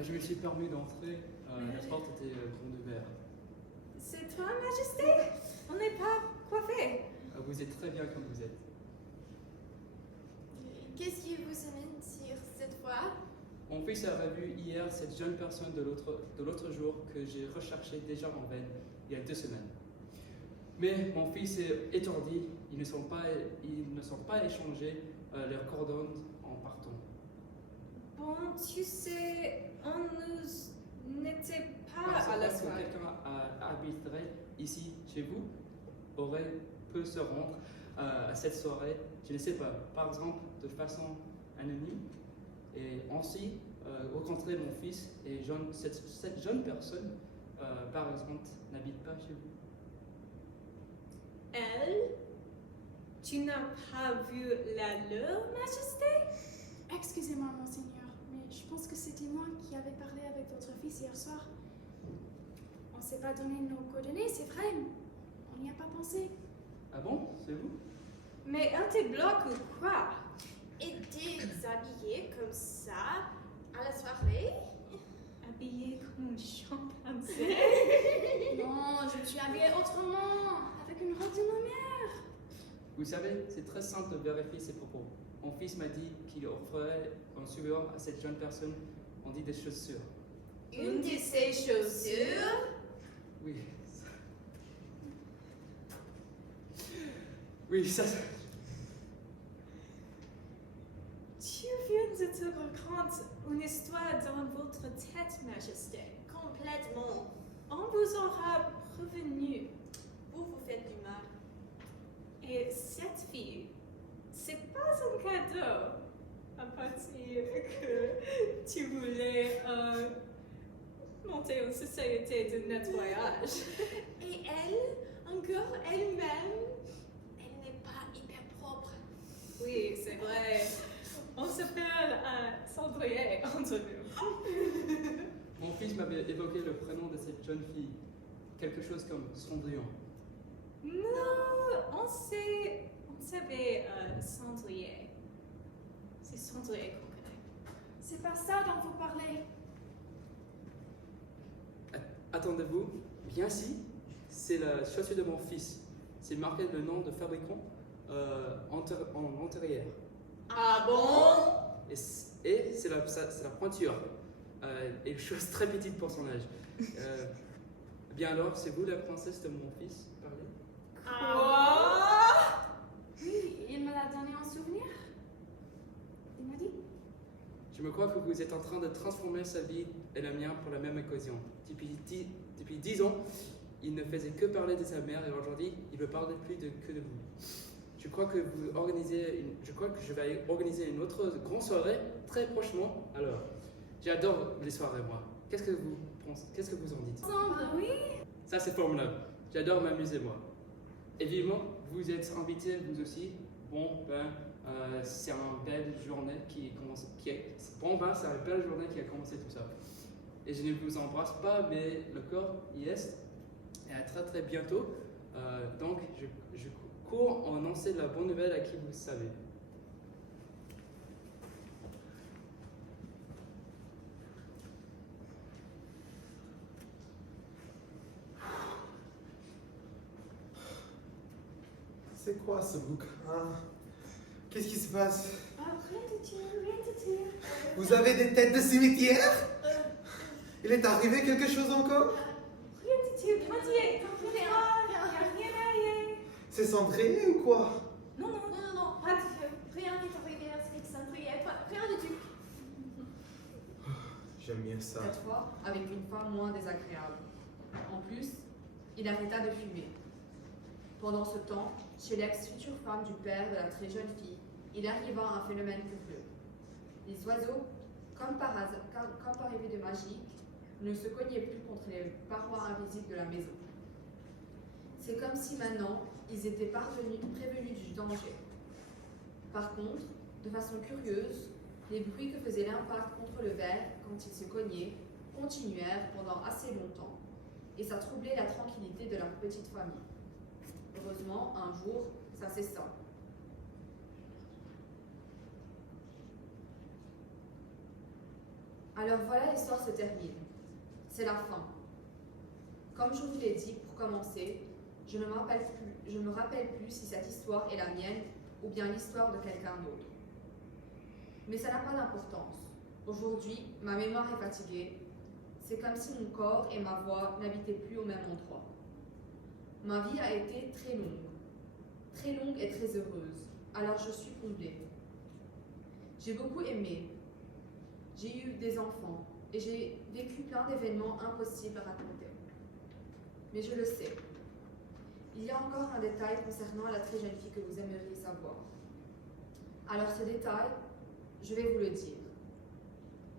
je me suis permis d'entrer. La porte était grande ouverte. C'est toi, Majesté? On n'est pas coiffés. Vous êtes très bien comme vous êtes. Qu'est-ce qui vous amène sur cette fois? Mon fils a revu hier cette jeune personne de l'autre jour que j'ai recherchée déjà en vain il y a 2 semaines. Mais mon fils est étourdi, ils ne sont pas échangés leurs coordonnées en partant. Bon, tu sais, on nous n'était pas Pensez à la pas que soirée. quelqu'un habiterait ici chez vous peut se rendre à cette soirée je ne sais pas, par exemple de façon anonyme, et ainsi rencontrer mon fils et cette jeune personne, par exemple, n'habite pas chez vous. Elle? Tu n'as pas vu leur majesté? Excusez-moi, monseigneur, mais je pense que c'était moi qui avais parlé avec votre fils hier soir. On ne s'est pas donné nos coordonnées, c'est vrai. On n'y a pas pensé. Ah bon, c'est vous? Mais un te bloque ou quoi? Et déshabillée comme ça à la soirée? Habillée comme une chimpanzé? Non, je me suis habillée autrement, avec une robe de ma mère. Vous savez, c'est très simple de vérifier ses propos. Mon fils m'a dit qu'il offrait un souvenir à cette jeune personne. On dit des chaussures. Une de ses chaussures? Oui. Oui, ça. Tu viens de te raconter une histoire dans votre tête, majesté. Complètement. On vous aura prévenu. Vous vous faites du mal. Et cette fille, c'est pas un cadeau. À partir que tu voulais monter une société de nettoyage. Et elle, encore elle-même, elle n'est pas hyper propre. Oui, c'est vrai. On s'appelle Cendrier entre nous. Mon fils m'avait évoqué le prénom de cette jeune fille. Quelque chose comme Cendrillon. Non, on savait Cendrier. C'est Cendrier qu'on connaît. C'est pas ça dont vous parlez. Attendez-vous, bien si, c'est la chaussure de mon fils. C'est marqué le nom de fabricant en antérieur. Ah bon? Et c'est la pointure. Et une chose très petite pour son âge. Bien alors, c'est vous la princesse de mon fils? Parlez. Oui, il me l'a donné en souvenir. Il m'a dit. Je me crois que vous êtes en train de transformer sa vie et la mienne pour la même occasion. Depuis 10 ans, il ne faisait que parler de sa mère et aujourd'hui, il ne parle plus que de vous. Je crois que je vais organiser une autre grande soirée très prochainement. Alors, j'adore les soirées, moi. Qu'est-ce que vous pensez? Qu'est-ce que vous en dites? Oui. Ça, c'est formidable. J'adore m'amuser, moi. Et vivement, vous êtes invités, vous aussi. Bon, c'est une belle journée qui commence. C'est une belle journée qui a commencé tout ça. Et je ne vous embrasse pas, mais le corps y est. Et à très très bientôt. Donc, je cours en annoncer la bonne nouvelle à qui vous savez. C'est quoi ce bouquin? Qu'est-ce qui se passe? Rien de dire, rien de dire. Vous avez des têtes de cimetière? Il est arrivé quelque chose encore? Rien de dire, Cendrier, rien arrivé. C'est Cendrier ou quoi? Non, pas du tout. Rien n'est arrivé avec Cendrier. Rien du tout. J'aime bien ça. Cette fois, avec une femme moins désagréable. En plus, il arrêta de fumer. Pendant ce temps, chez l'ex-future femme du père de la très jeune fille, il arriva un phénomène curieux. Les oiseaux, comme par effet de magie, ne se cognaient plus contre les parois invisibles de la maison. C'est comme si maintenant, ils étaient prévenus du danger. Par contre, de façon curieuse, les bruits que faisait l'impact contre le verre quand ils se cognaient continuèrent pendant assez longtemps, et ça troublait la tranquillité de leur petite famille. Heureusement, un jour, ça cessa. Alors voilà, l'histoire se termine. C'est la fin. Comme je vous l'ai dit pour commencer, je ne me rappelle plus si cette histoire est la mienne ou bien l'histoire de quelqu'un d'autre. Mais ça n'a pas d'importance. Aujourd'hui, ma mémoire est fatiguée. C'est comme si mon corps et ma voix n'habitaient plus au même endroit. Ma vie a été très longue et très heureuse, alors je suis comblée. J'ai beaucoup aimé, j'ai eu des enfants et j'ai vécu plein d'événements impossibles à raconter. Mais je le sais, il y a encore un détail concernant la très jeune fille que vous aimeriez savoir. Alors ce détail, je vais vous le dire.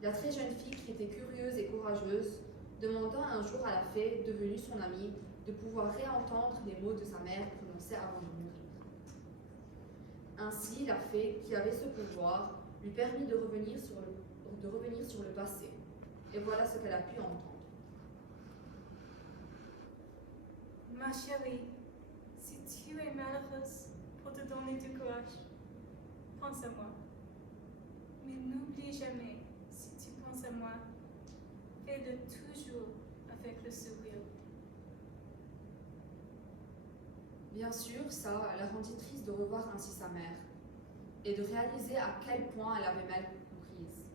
La très jeune fille qui était curieuse et courageuse demanda un jour à la fée, devenue son amie, de pouvoir réentendre les mots de sa mère prononcés avant de mourir. Ainsi, la fée, qui avait ce pouvoir, lui permit de revenir sur le passé. Et voilà ce qu'elle a pu entendre. Ma chérie, si tu es malheureuse pour te donner du courage, pense à moi. Mais n'oublie jamais, si tu penses à moi, fais-le toujours avec le sourire. Bien sûr, ça la rendit triste de revoir ainsi sa mère et de réaliser à quel point elle avait mal comprise.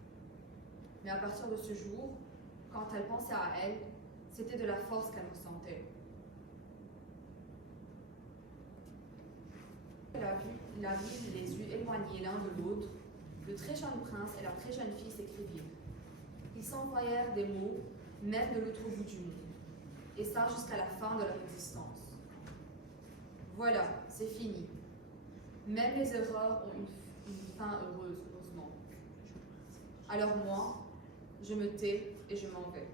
Mais à partir de ce jour, quand elle pensait à elle, c'était de la force qu'elle ressentait. La ville les eut éloignés l'un de l'autre. Le très jeune prince et la très jeune fille s'écrivirent. Ils s'envoyèrent des mots, même de l'autre bout du monde, et ça jusqu'à la fin de leur existence. Voilà, c'est fini. Même les erreurs ont une fin heureuse, heureusement. Alors moi, je me tais et je m'en vais.